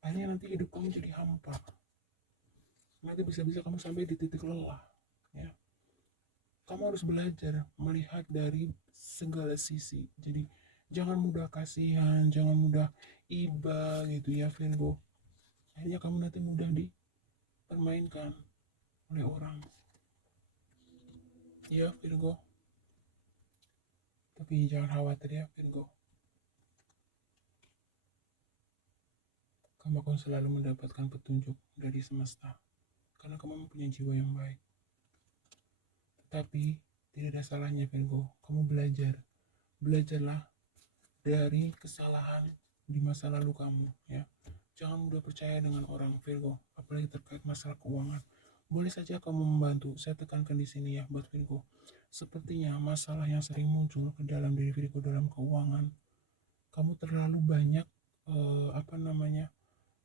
Akhirnya nanti hidup kamu jadi hampa. Nanti bisa-bisa kamu sampai di titik lelah ya. Kamu harus belajar melihat dari segala sisi. Jadi jangan mudah kasihan, jangan mudah iba gitu ya Virgo. Akhirnya kamu nanti mudah dipermainkan oleh orang. Ya Virgo. Tapi jangan khawatir ya Virgo. Kamu akan selalu mendapatkan petunjuk dari semesta. Karena kamu mempunyai jiwa yang baik. Tetapi tidak ada salahnya Virgo. Kamu belajar. Belajarlah dari kesalahan di masa lalu kamu ya. Jangan mudah percaya dengan orang Virgo, apalagi terkait masalah keuangan. Boleh saja kamu membantu, saya tekankan di sini ya buat Virgo. Sepertinya masalah yang sering muncul ke dalam diri Virgo dalam keuangan, kamu terlalu banyak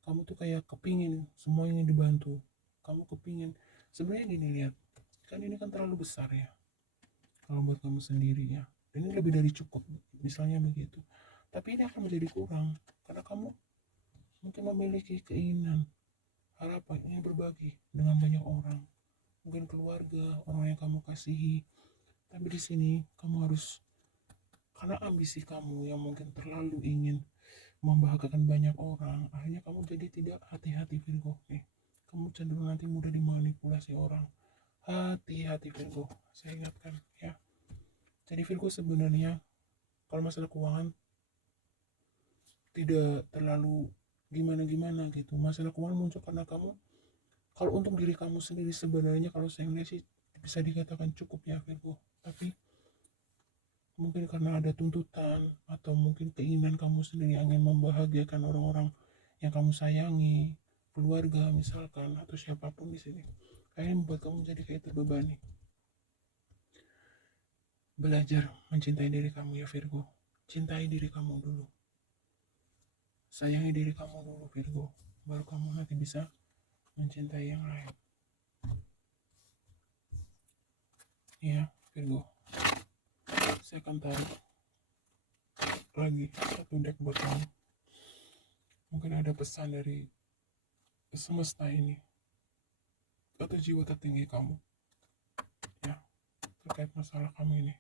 kamu tuh kayak kepingin semua ini dibantu. Kamu kepingin, sebenarnya gini lihat, kan ini kan terlalu besar ya kalau buat kamu sendiri ya. Dan ini lebih dari cukup, misalnya begitu. Tapi ini akan menjadi kurang karena kamu mungkin memiliki keinginan, harapan ingin berbagi dengan banyak orang, mungkin keluarga, orang yang kamu kasihi. Tapi di sini kamu harus, karena ambisi kamu yang mungkin terlalu ingin membahagiakan banyak orang, akhirnya kamu jadi tidak hati-hati Virgo. Kamu cenderung nanti mudah dimanipulasi orang. Hati-hati Virgo, saya ingatkan ya. Jadi Virgo sebenarnya kalau masalah keuangan tidak terlalu gimana-gimana gitu. Masalah keuangan muncul karena kamu, kalau untuk diri kamu sendiri sebenarnya kalau saya lihat sih bisa dikatakan cukup ya Virgo. Tapi mungkin karena ada tuntutan atau mungkin keinginan kamu sendiri ingin membahagiakan orang-orang yang kamu sayangi, keluarga misalkan atau siapapun di sini, kayaknya membuat kamu jadi kayak terbebani. Belajar mencintai diri kamu ya Virgo. Cintai diri kamu dulu. Sayangi diri kamu dulu Virgo, baru kamu nanti bisa mencintai yang lain. Ya Virgo, saya akan taruh lagi satu deck buat kamu. Mungkin ada pesan dari semesta ini atau jiwa tertinggi kamu ya, terkait masalah kamu ini.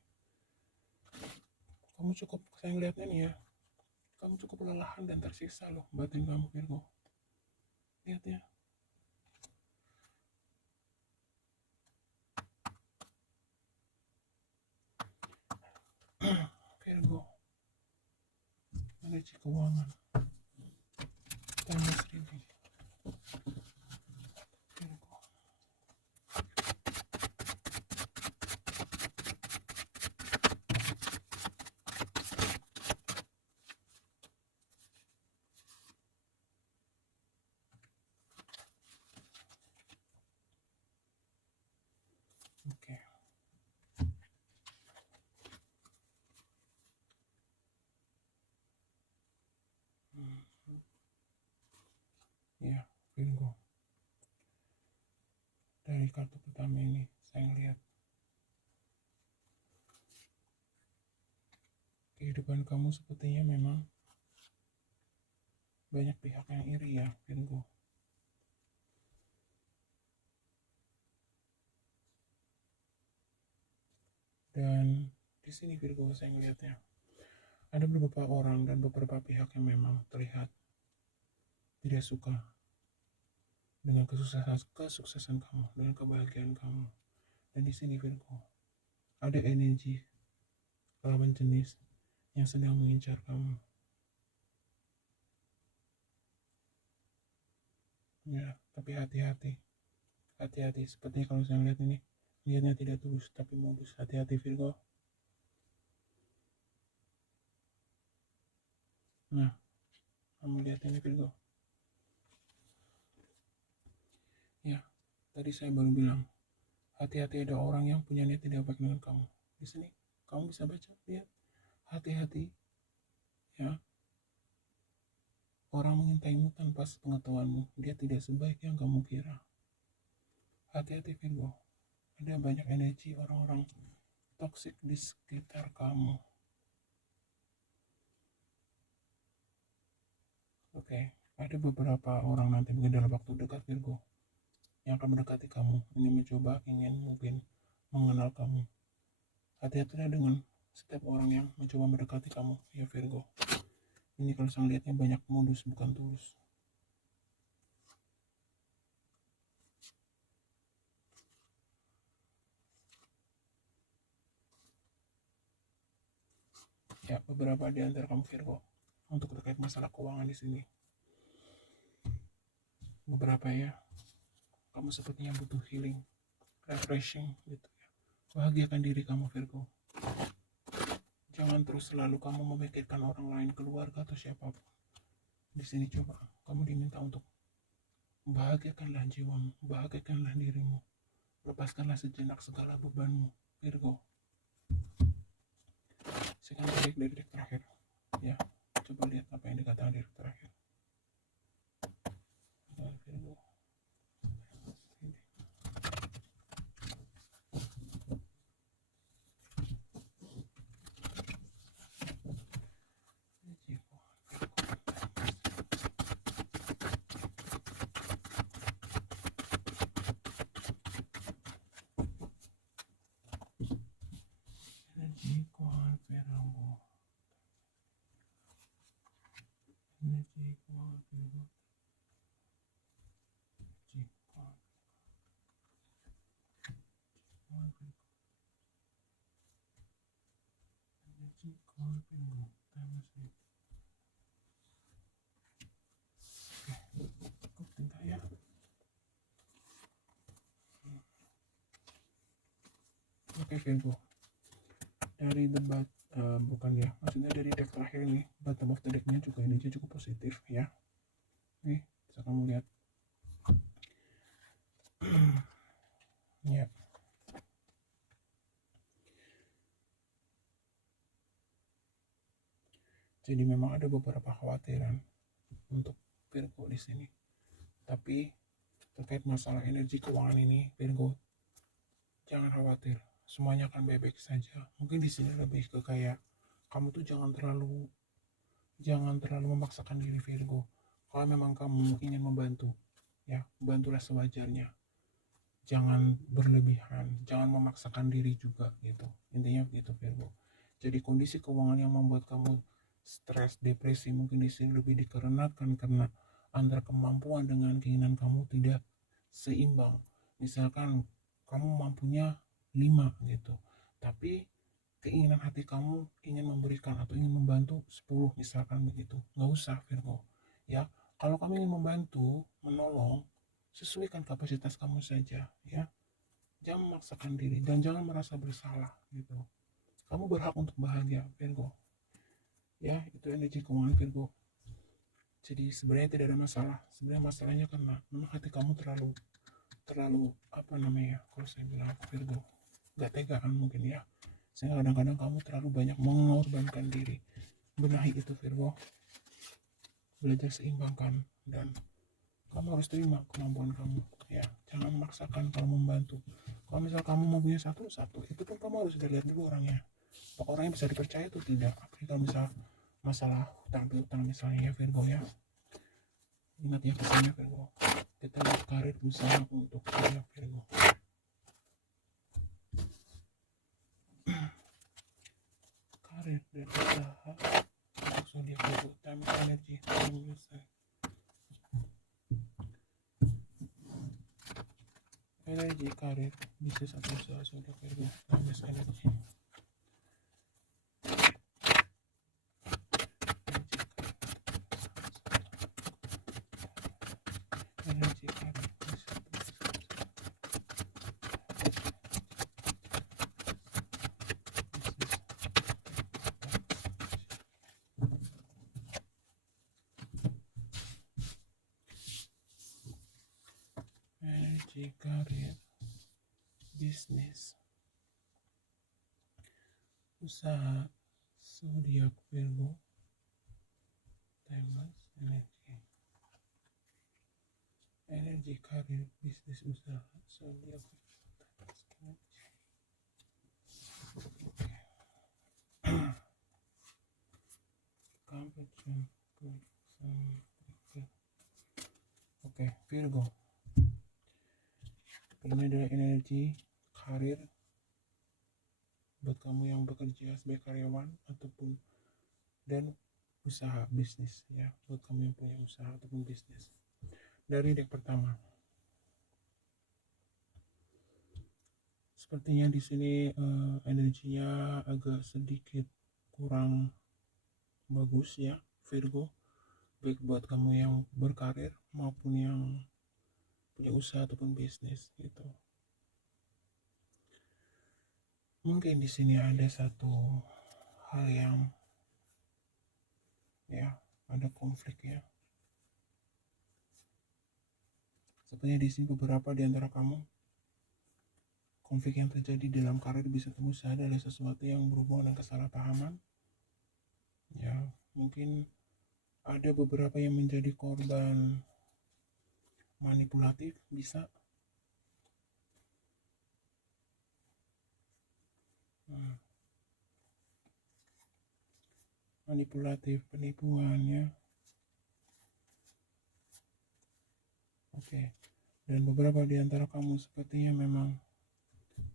Kamu cukup, saya ngeliatnya nih ya, kamu cukup kelelahan dan tersiksa loh batin kamu Virgo. Lihat ya, energi keuangan. Timeless reading. Virgo. Oke. Ya, Virgo. Dari kartu pertama ini saya lihat kehidupan kamu sepertinya memang banyak pihak yang iri ya, Virgo. Dan di sini Virgo saya melihatnya ada beberapa orang dan beberapa pihak yang memang terlihat tidak suka dengan kesuksesan kamu, dengan kebahagiaan kamu. Dan di sini Virgo, ada energi lawan jenis yang sedang mengincar kamu. Ya, tapi hati-hati. Hati-hati, sepertinya kalau saya lihat ini, niatnya tidak tulus, tapi modus. Hati-hati Virgo. Nah, kamu lihat ini Virgo. Ya, tadi saya baru bilang, hati-hati ada orang yang punya niat tidak baik dengan kamu. Di sini, kamu bisa baca, lihat. Hati-hati, ya. Orang mengintaimu tanpa sepengetahuanmu. Dia tidak sebaik yang kamu kira. Hati-hati Virgo. Ada banyak energi orang-orang toksik di sekitar kamu. Oke, ada beberapa orang nanti mungkin dalam waktu dekat Virgo yang akan mendekati kamu, ingin mungkin mengenal kamu. Hati-hatilah dengan setiap orang yang mencoba mendekati kamu, ya Virgo. Ini kalau saya lihatnya banyak modus bukan tulus. Ya, beberapa di antara kamu Virgo untuk terkait masalah keuangan di sini. Beberapa ya, kamu sepertinya butuh healing, refreshing gitu ya. Bahagiakan diri kamu Virgo. Jangan terus selalu kamu memikirkan orang lain, keluarga atau siapapun. Di sini coba kamu diminta untuk bahagiakanlah jiwamu, bahagiakanlah dirimu. Lepaskanlah sejenak segala bebanmu, Virgo. Sekarang dari deck terakhir. Ya, coba lihat apa yang dikatakan di deck terakhir. Virgo. Oke Virgo, dari debat bukan ya, maksudnya dari deck terakhir ini, bottom of the decknya juga ini cukup positif ya. Nih bisa kamu lihat. Ya. Jadi memang ada beberapa khawatiran untuk Virgo di sini. Tapi terkait masalah energi keuangan ini, Virgo, jangan khawatir. Semuanya akan baik-baik saja. Mungkin di sini lebih ke kayak kamu tuh jangan terlalu memaksakan diri Virgo. Kalau memang kamu ingin membantu, ya bantulah sewajarnya. Jangan berlebihan, jangan memaksakan diri juga gitu. Intinya begitu Virgo. Jadi kondisi keuangan yang membuat kamu stres, depresi mungkin di sini lebih dikarenakan karena antara kemampuan dengan keinginan kamu tidak seimbang. Misalkan kamu mampunya 5 gitu, tapi keinginan hati kamu ingin memberikan atau ingin membantu 10 misalkan begitu, nggak usah Virgo ya. Kalau kamu ingin membantu menolong, sesuaikan kapasitas kamu saja ya, jangan memaksakan diri dan jangan merasa bersalah gitu. Kamu berhak untuk bahagia Virgo ya, itu energi keuangan Virgo. Jadi sebenarnya tidak ada masalah, sebenarnya masalahnya karena memang hati kamu terlalu terlalu apa namanya, kalau saya bilang Virgo gak tegaan mungkin ya, sehingga kadang-kadang kamu terlalu banyak mengorbankan diri. Benahi itu Virgo, belajar seimbangkan, dan kamu harus terima kemampuan kamu ya, jangan memaksakan kalau membantu. Kalau misal kamu mau punya satu itu pun kamu harus lihat dulu orangnya, orangnya bisa dipercaya atau tidak. Apalagi kalau misal masalah hutang piutang misalnya ya Virgo ya, ingat ya pesannya Virgo, kita lihat karir usaha untuk ya Virgo. Karir dan usaha untuk zodiak Virgo, time energy, time usaha, energi karir bisnis atau usaha zodiak Virgo, time energy. Energi karir energi karir bisnis usaha zodiak Virgo, timeless energi, energi karir bisnis usaha zodiak Capricorn. Oke, Virgo. Ini adalah energi karir buat kamu yang bekerja sebagai karyawan ataupun dan usaha bisnis ya, buat kamu yang punya usaha ataupun bisnis. Dari deck pertama, sepertinya di sini energinya agak sedikit kurang bagus ya Virgo, baik buat kamu yang berkarir maupun yang punya usaha ataupun bisnis gitu. Mungkin di sini ada satu hal yang ya, ada konflik ya. Sepertinya di sini beberapa di antara kamu, konflik yang terjadi dalam karir bisa tembus adalah sesuatu yang berhubungan dengan kesalahpahaman. Ya, mungkin ada beberapa yang menjadi korban manipulatif, bisa. Manipulatif, penipuan ya. Oke. Dan beberapa di antara kamu sepertinya memang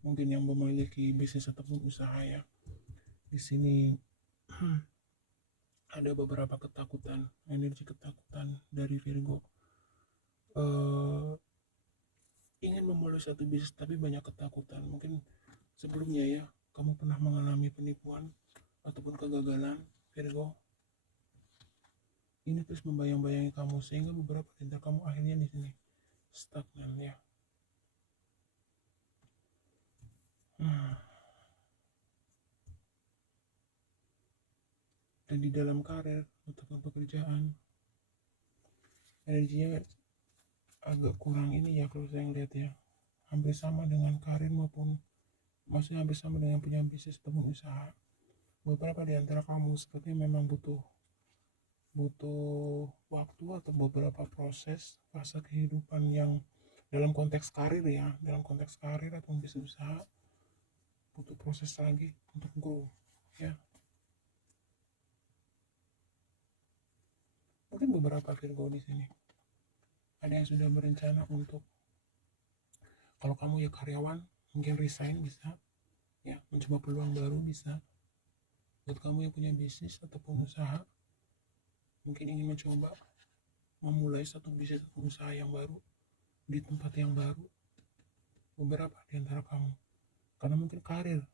mungkin yang memiliki bisnis ataupun usaha ya. Di sini ada beberapa ketakutan, energi ketakutan dari Virgo. Ingin memulai satu bisnis tapi banyak ketakutan. Mungkin sebelumnya ya, kamu pernah mengalami penipuan ataupun kegagalan Virgo. Ini terus membayang-bayangi kamu sehingga beberapa di antara kamu akhirnya di sini stagnan ya. Dan di dalam karir ataupun pekerjaan, energinya agak kurang ini ya kalau saya lihat ya. Hampir sama dengan karir maupun maksudnya hampir sama dengan punya bisnis ataupun usaha. Beberapa di antara kamu sepertinya memang butuh waktu atau beberapa proses fase kehidupan yang dalam konteks karir ya, dalam konteks karir atau bisnis usaha butuh proses lagi untuk grow ya. Mungkin beberapa Virgo di sini ada yang sudah berencana untuk, kalau kamu ya karyawan mungkin resign bisa ya, mencoba peluang baru bisa. Buat kamu yang punya bisnis ataupun usaha mungkin ingin mencoba memulai satu bisnis atau usaha yang baru di tempat yang baru, beberapa di antara kamu, karena mungkin karir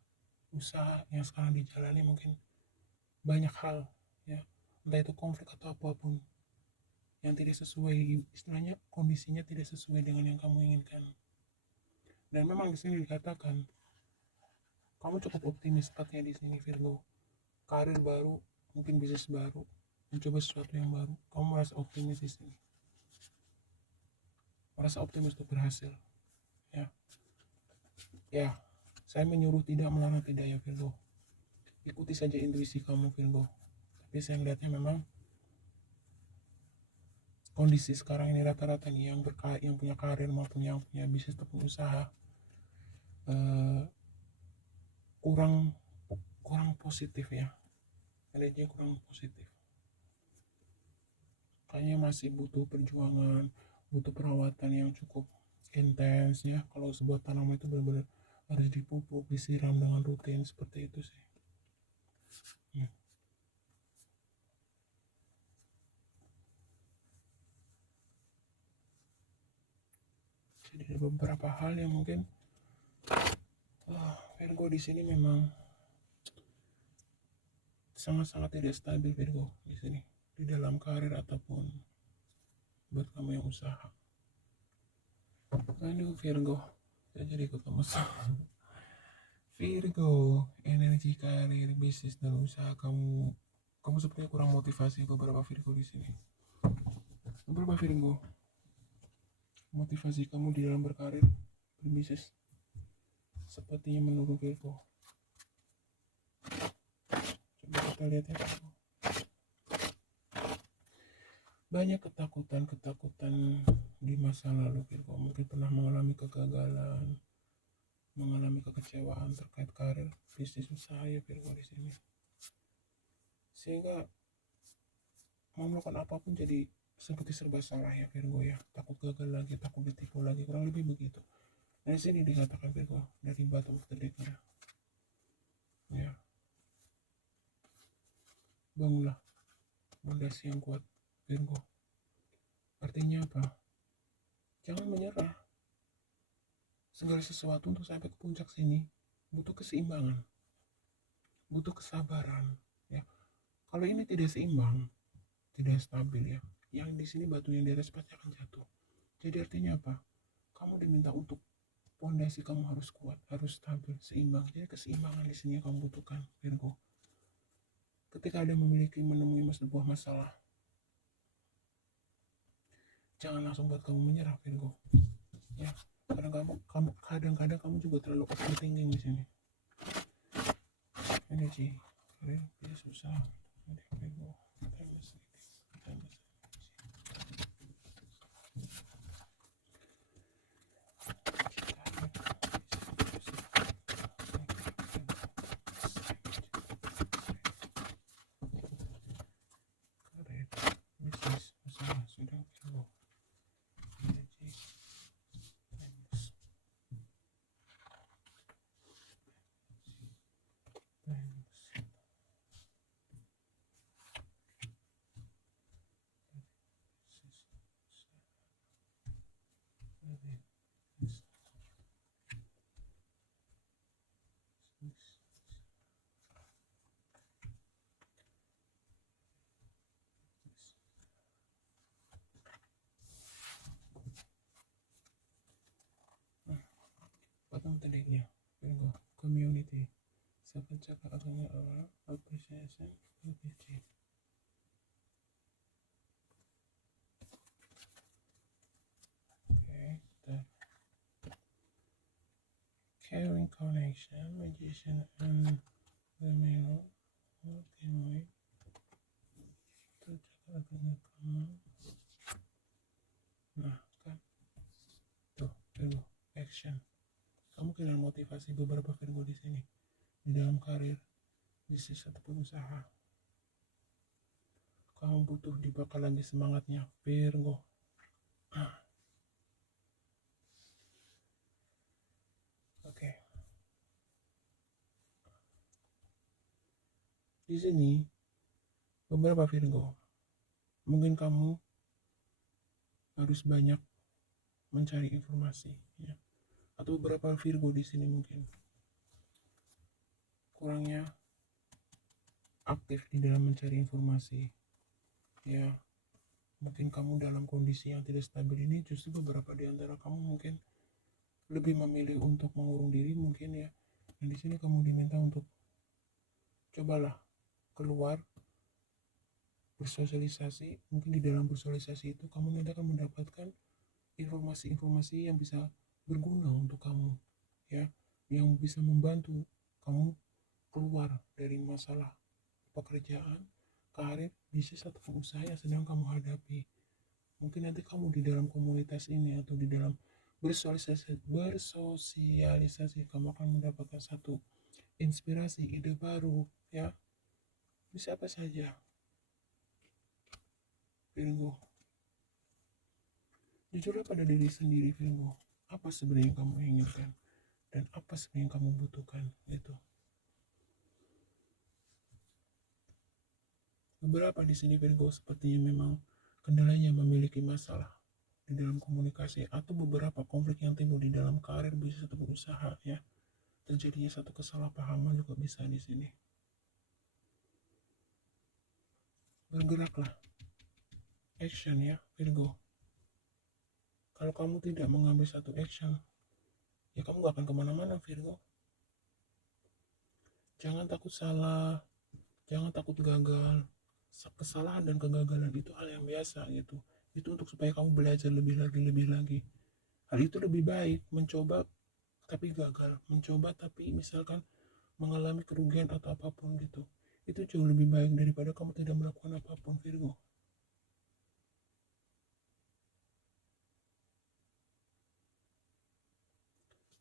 usaha yang sekarang dijalani mungkin banyak hal, ya, entah itu konflik atau apapun yang tidak sesuai, istilahnya kondisinya tidak sesuai dengan yang kamu inginkan. Dan memang di sini dikatakan kamu cukup optimis katanya di sini, Virgo. Karir baru, mungkin bisnis baru, mencoba sesuatu yang baru. Kamu merasa optimis di sini. Merasa optimis untuk berhasil. Ya. Ya, saya menyuruh tidak, melarang tidak ya, Virgo. Ikuti saja intuisi kamu, Virgo. Tapi saya melihatnya memang kondisi sekarang ini rata-rata nih yang punya karir maupun yang punya bisnis ataupun usaha eh, kurang kurang positif ya, energinya kurang positif. Kayaknya masih butuh perjuangan, butuh perawatan yang cukup intens ya. Kalau sebuah tanaman itu benar-benar harus dipupuk, disiram dengan rutin seperti itu sih. Ya. Jadi ada beberapa hal yang mungkin Virgo di sini memang sangat-sangat tidak stabil, Virgo di sini di dalam karir ataupun buat kamu yang usaha. Aduh Virgo, saya jadi ikut masalah. Virgo, energi karir, bisnis dan usaha kamu sepertinya kurang motivasi. Beberapa Virgo di sini. Beberapa Virgo, motivasi kamu di dalam berkarir, berbisnis sepertinya menurun, Virgo. Coba kita lihat ya, Virgo. Banyak ketakutan di masa lalu, Virgo. Mungkin pernah mengalami kegagalan, mengalami kekecewaan terkait karir, bisnis, usaha ya, Virgo di sini. Sehingga mau melakukan apapun jadi seperti serba salah ya, Virgo ya. Takut gagal lagi, takut ditipu lagi, kurang lebih begitu. Nah, di sini dikatakan, Virgo, dari bottom of the deck ya. Bangunlah, fondasi yang kuat, Virgo. Artinya apa? Jangan menyerah. Segala sesuatu untuk sampai ke puncak sini butuh keseimbangan, butuh kesabaran ya. Kalau ini tidak seimbang, tidak stabil ya, yang di sini batu yang di atas pasti akan jatuh. Jadi artinya apa? Kamu diminta untuk fondasi kamu harus kuat, harus stabil, seimbang. Jadi keseimbangan di sini yang kamu butuhkan, Virgo. Ketika ada menemui sebuah masalah, jangan langsung buat kamu menyerah, Virgo. Ya, kadang-kadang kamu juga terlalu overthinking di sini. Energi, kalian bisa susah. Virgo, bottom tadinya, Virgo, community, cakap agaknya orang appreciation, UPC. Okay, the caring connection, magician, and the mirror, working with, itu cakap agaknya kamu. Nah, kan, tuh, Virgo, action. Kamu kehilangan motivasi beberapa Virgo di sini di dalam karir, bisnis ataupun usaha. Kamu butuh dibakar lagi semangatnya, Virgo. Oke. Di sini beberapa Virgo, mungkin kamu harus banyak mencari informasi ya. Atau beberapa Virgo di sini mungkin kurangnya aktif di dalam mencari informasi. Ya, mungkin kamu dalam kondisi yang tidak stabil ini, justru beberapa di antara kamu mungkin lebih memilih untuk mengurung diri mungkin ya. Dan di sini kamu diminta untuk cobalah keluar, bersosialisasi. Mungkin di dalam bersosialisasi itu kamu nanti akan mendapatkan informasi-informasi yang bisa berguna untuk kamu, ya, yang bisa membantu kamu keluar dari masalah pekerjaan, karir, bisnis atau usaha yang sedang kamu hadapi. Mungkin nanti kamu di dalam komunitas ini atau di dalam bersosialisasi kamu akan mendapatkan satu inspirasi, ide baru, ya, bisa apa saja. Virgo, jujurlah pada diri sendiri, Virgo. Apa sebenarnya yang kamu inginkan dan apa sebenarnya yang kamu butuhkan, gitu. Beberapa di sini Virgo sepertinya memang kendalanya memiliki masalah di dalam komunikasi atau beberapa konflik yang timbul di dalam karir, bisnis atau usaha, ya. Terjadinya satu kesalahpahaman juga bisa di sini. Bergeraklah, action ya Virgo. Kalau kamu tidak mengambil satu action, ya kamu gak akan kemana-mana Virgo. Jangan takut salah, jangan takut gagal. Kesalahan dan kegagalan itu hal yang biasa gitu. Itu untuk supaya kamu belajar lebih lagi. Hal itu lebih baik mencoba tapi gagal, mencoba tapi misalkan mengalami kerugian atau apapun gitu. Itu jauh lebih baik daripada kamu tidak melakukan apapun, Virgo.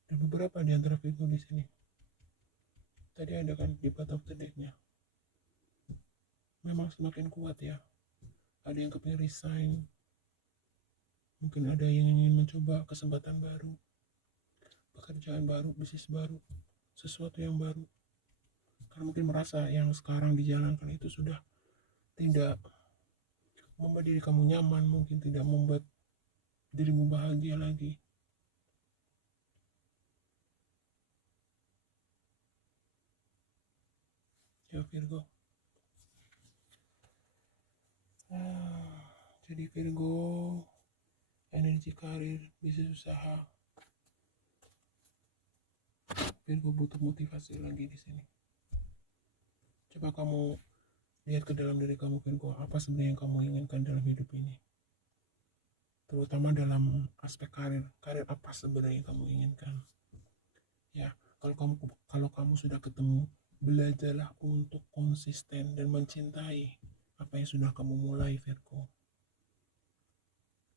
Dan beberapa di antara Virgo di sini, tadi ada kan di bottom of the deck-nya, memang semakin kuat ya. Ada yang kepingin resign, mungkin ada yang ingin mencoba kesempatan baru, pekerjaan baru, bisnis baru, sesuatu yang baru. Karena mungkin merasa yang sekarang dijalankan itu sudah tidak membuat diri kamu nyaman, mungkin tidak membuat dirimu bahagia lagi. Ya Virgo. Jadi Virgo, energi karir, bisnis usaha, Virgo butuh motivasi lagi di sini. Coba kamu lihat ke dalam diri kamu, Virgo, apa sebenarnya yang kamu inginkan dalam hidup ini. Terutama dalam aspek karir apa sebenarnya yang kamu inginkan. Ya, kalau kamu sudah ketemu, belajarlah untuk konsisten dan mencintai apa yang sudah kamu mulai, Virgo.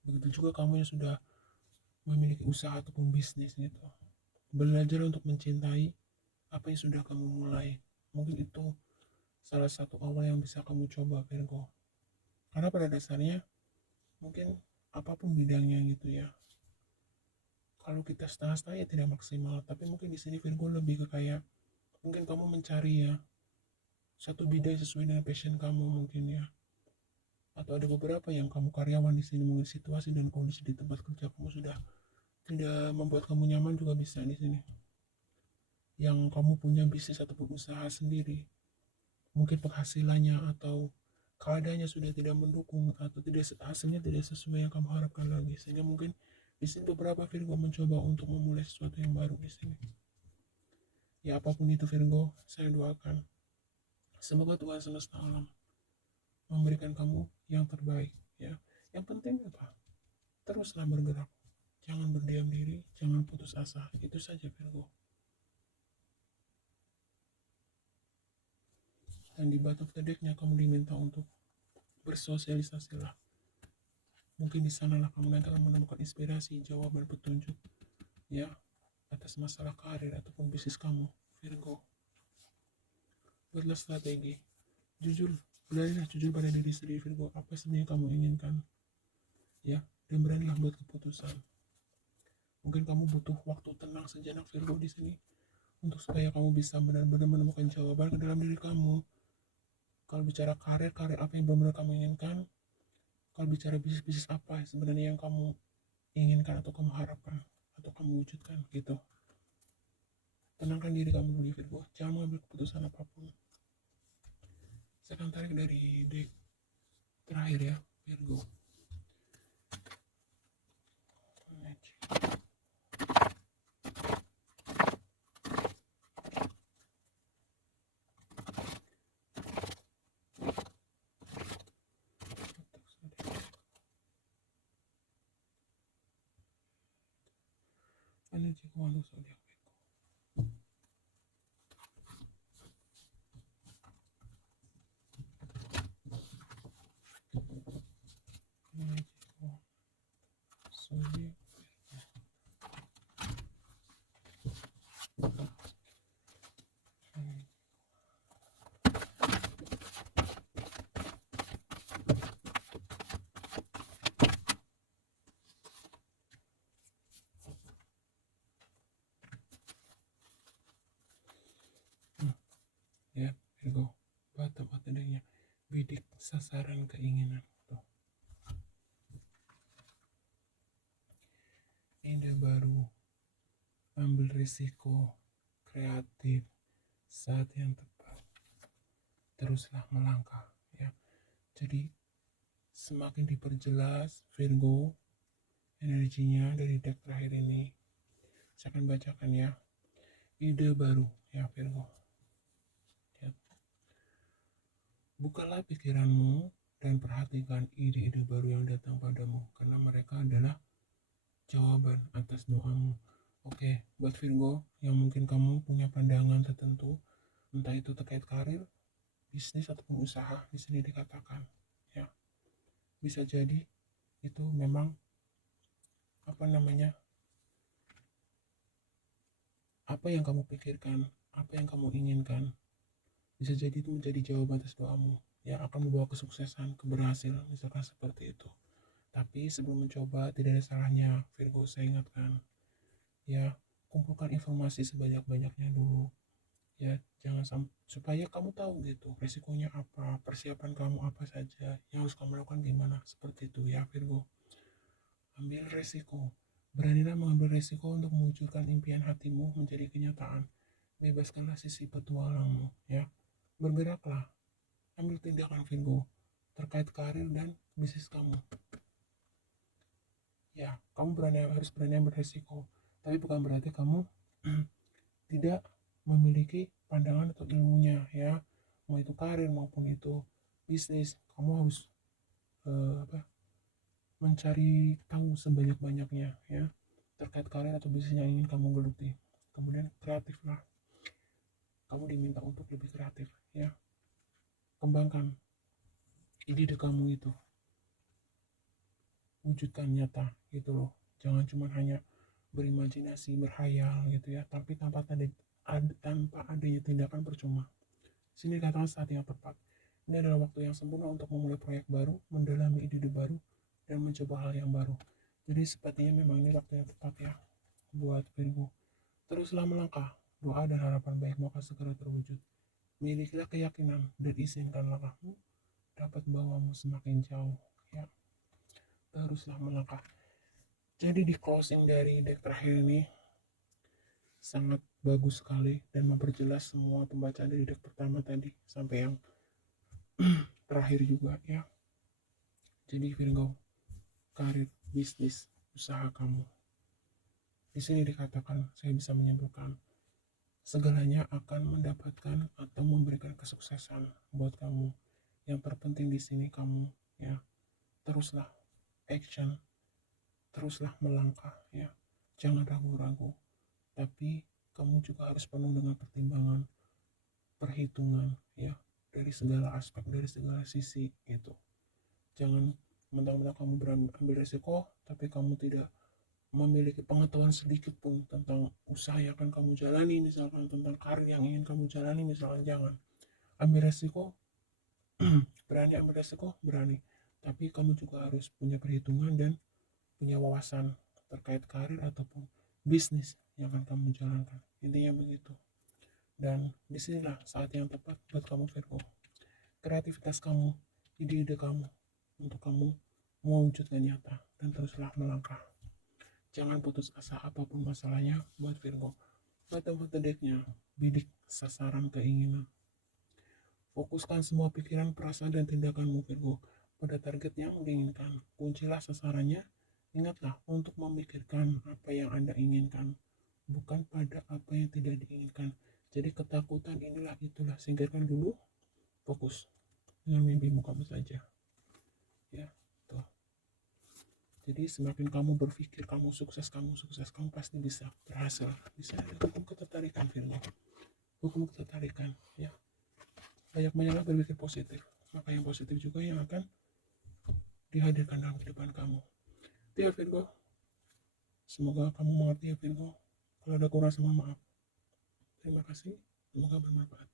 Begitu juga kamu yang sudah memiliki usaha ataupun bisnis gitu. Belajar untuk mencintai apa yang sudah kamu mulai. Mungkin itu salah satu awal yang bisa kamu coba, Virgo. Karena pada dasarnya mungkin apapun bidangnya gitu ya. Kalau kita setengah-setengah ya tidak maksimal, tapi mungkin di sini Virgo lebih ke kayak mungkin kamu mencari ya satu bidang sesuai dengan passion kamu mungkin ya. Atau ada beberapa yang kamu karyawan di sini mungkin situasi dan kondisi di tempat kerja kamu sudah tidak membuat kamu nyaman juga bisa di sini. Yang kamu punya bisnis ataupun usaha sendiri, mungkin penghasilannya atau keadaannya sudah tidak mendukung atau tidak hasilnya tidak sesuai yang kamu harapkan lagi, sehingga mungkin di sini beberapa Virgo mencoba untuk memulai sesuatu yang baru di sini. Ya apapun itu Virgo, saya doakan semoga Tuhan semesta alam memberikan kamu yang terbaik ya. Yang penting apa? Teruslah bergerak. Jangan berdiam diri, jangan putus asa. Itu saja Virgo. Dan di bottom of the deck-nya kamu diminta untuk bersosialisasilah. Mungkin di sanalah kamu nanti akan menemukan inspirasi, jawaban, petunjuk ya atas masalah karir ataupun bisnis kamu, Virgo. Buatlah strategi. Beranilah jujur pada diri sendiri, Virgo. Apa sebenarnya kamu inginkan? Ya, dan beranilah buat keputusan. Mungkin kamu butuh waktu tenang sejenak, Virgo di sini, untuk supaya kamu bisa benar-benar menemukan jawaban ke dalam diri kamu. Kalau bicara karir apa yang benar-benar kamu inginkan? Kalau bicara bisnis apa sebenarnya yang kamu inginkan atau kamu harapkan atau kamu wujudkan gitu. Tenangkan diri kamu dulu Virgo, jangan mengambil keputusan apapun. Saya akan tarik dari deck terakhir ya Virgo. Energi komando zodiak Virgo. Energi komando zodiak. Ya Virgo, bata-bata adanya bidik sasaran keinginan tuh. Ide baru, ambil risiko, kreatif, saat yang tepat, teruslah melangkah ya. Jadi semakin diperjelas Virgo energinya dari deck terakhir ini, saya akan bacakan ya. Ide baru ya Virgo. Bukalah pikiranmu dan perhatikan ide-ide baru yang datang padamu, karena mereka adalah jawaban atas doamu. Oke, buat Virgo yang mungkin kamu punya pandangan tertentu, entah itu terkait karir, bisnis ataupun usaha, di sini dikatakan ya. Bisa jadi itu memang apa yang kamu pikirkan, apa yang kamu inginkan, bisa jadi itu menjadi jawaban atas doamu yang akan membawa kesuksesan, keberhasilan, misalkan seperti itu. Tapi sebelum mencoba, tidak ada salahnya Virgo, saya ingatkan ya, kumpulkan informasi sebanyak-banyaknya dulu ya, jangan sampai, supaya kamu tahu gitu resikonya apa, persiapan kamu apa saja, yang harus kamu lakukan gimana, seperti itu ya Virgo. Ambil resiko, beranilah mengambil resiko untuk mewujudkan impian hatimu menjadi kenyataan. Bebaskanlah sisi petualangmu ya, bergeraklah, ambil tindakan Virgo terkait karir dan bisnis kamu ya. Kamu harus berani ambil resiko, tapi bukan berarti kamu tidak memiliki pandangan atau ilmunya ya, mau itu karir maupun itu bisnis. Kamu harus mencari tahu sebanyak-banyaknya ya terkait karir atau bisnis yang ingin kamu geluti. Kemudian kreatiflah, kamu diminta untuk lebih kreatif ya, kembangkan ide kamu itu, wujudkan nyata gitu loh. Jangan cuma hanya berimajinasi, berhayal gitu ya, tapi tanpa adanya tindakan percuma. Sini katakan saat yang tepat. Ini adalah waktu yang sempurna untuk memulai proyek baru, mendalami ide baru, dan mencoba hal yang baru. Jadi sepertinya memang ini waktu yang tepat ya buat Virgo. Teruslah melangkah, doa dan harapan baik maka segera terwujud. Milikilah keyakinan dan izinkan langkahmu dapat membawamu semakin jauh ya. Teruslah melangkah. Jadi di closing dari deck terakhir ini sangat bagus sekali dan memperjelas semua pembacaan dari deck pertama tadi sampai yang terakhir juga ya. Jadi Virgo, karir, bisnis, usaha kamu, di sini dikatakan, saya bisa menyimpulkan segalanya akan mendapatkan atau memberikan kesuksesan buat kamu. Yang terpenting di sini kamu ya, teruslah action, teruslah melangkah ya, jangan ragu-ragu. Tapi kamu juga harus penuh dengan pertimbangan, perhitungan ya, dari segala aspek, dari segala sisi gitu. Jangan mentang-mentang kamu berani ambil resiko tapi kamu tidak memiliki pengetahuan sedikit pun tentang usaha yang akan kamu jalani, misalkan tentang karir yang ingin kamu jalani, misalkan. Jangan ambil resiko. Berani ambil resiko, berani, tapi kamu juga harus punya perhitungan dan punya wawasan terkait karir ataupun bisnis yang akan kamu jalankan, intinya begitu. Dan disinilah saat yang tepat buat kamu Virgo, kreativitas kamu, ide-ide kamu untuk kamu mewujudkan nyata, dan teruslah melangkah. Jangan putus asa apapun masalahnya buat Virgo. Mata-mata decknya, bidik sasaran keinginan. Fokuskan semua pikiran, perasaan, dan tindakanmu, Virgo, pada target yang diinginkan. Kuncilah sasarannya. Ingatlah untuk memikirkan apa yang Anda inginkan, bukan pada apa yang tidak diinginkan. Jadi ketakutan inilah itulah, singkirkan dulu, fokus dengan mimpimu kamu saja. Ya, tuh. Jadi semakin kamu berpikir kamu sukses, kamu pasti bisa berhasil. Bisa ada hukum ketertarikan, Virgo. Hukum ketertarikan, ya. Banyak-banyaklah berpikir positif. Maka yang positif juga yang akan dihadirkan dalam kehidupan kamu. Itu ya, Virgo. Semoga kamu mengerti ya, Virgo. Kalau ada kurang, semua maaf. Terima kasih. Semoga bermanfaat.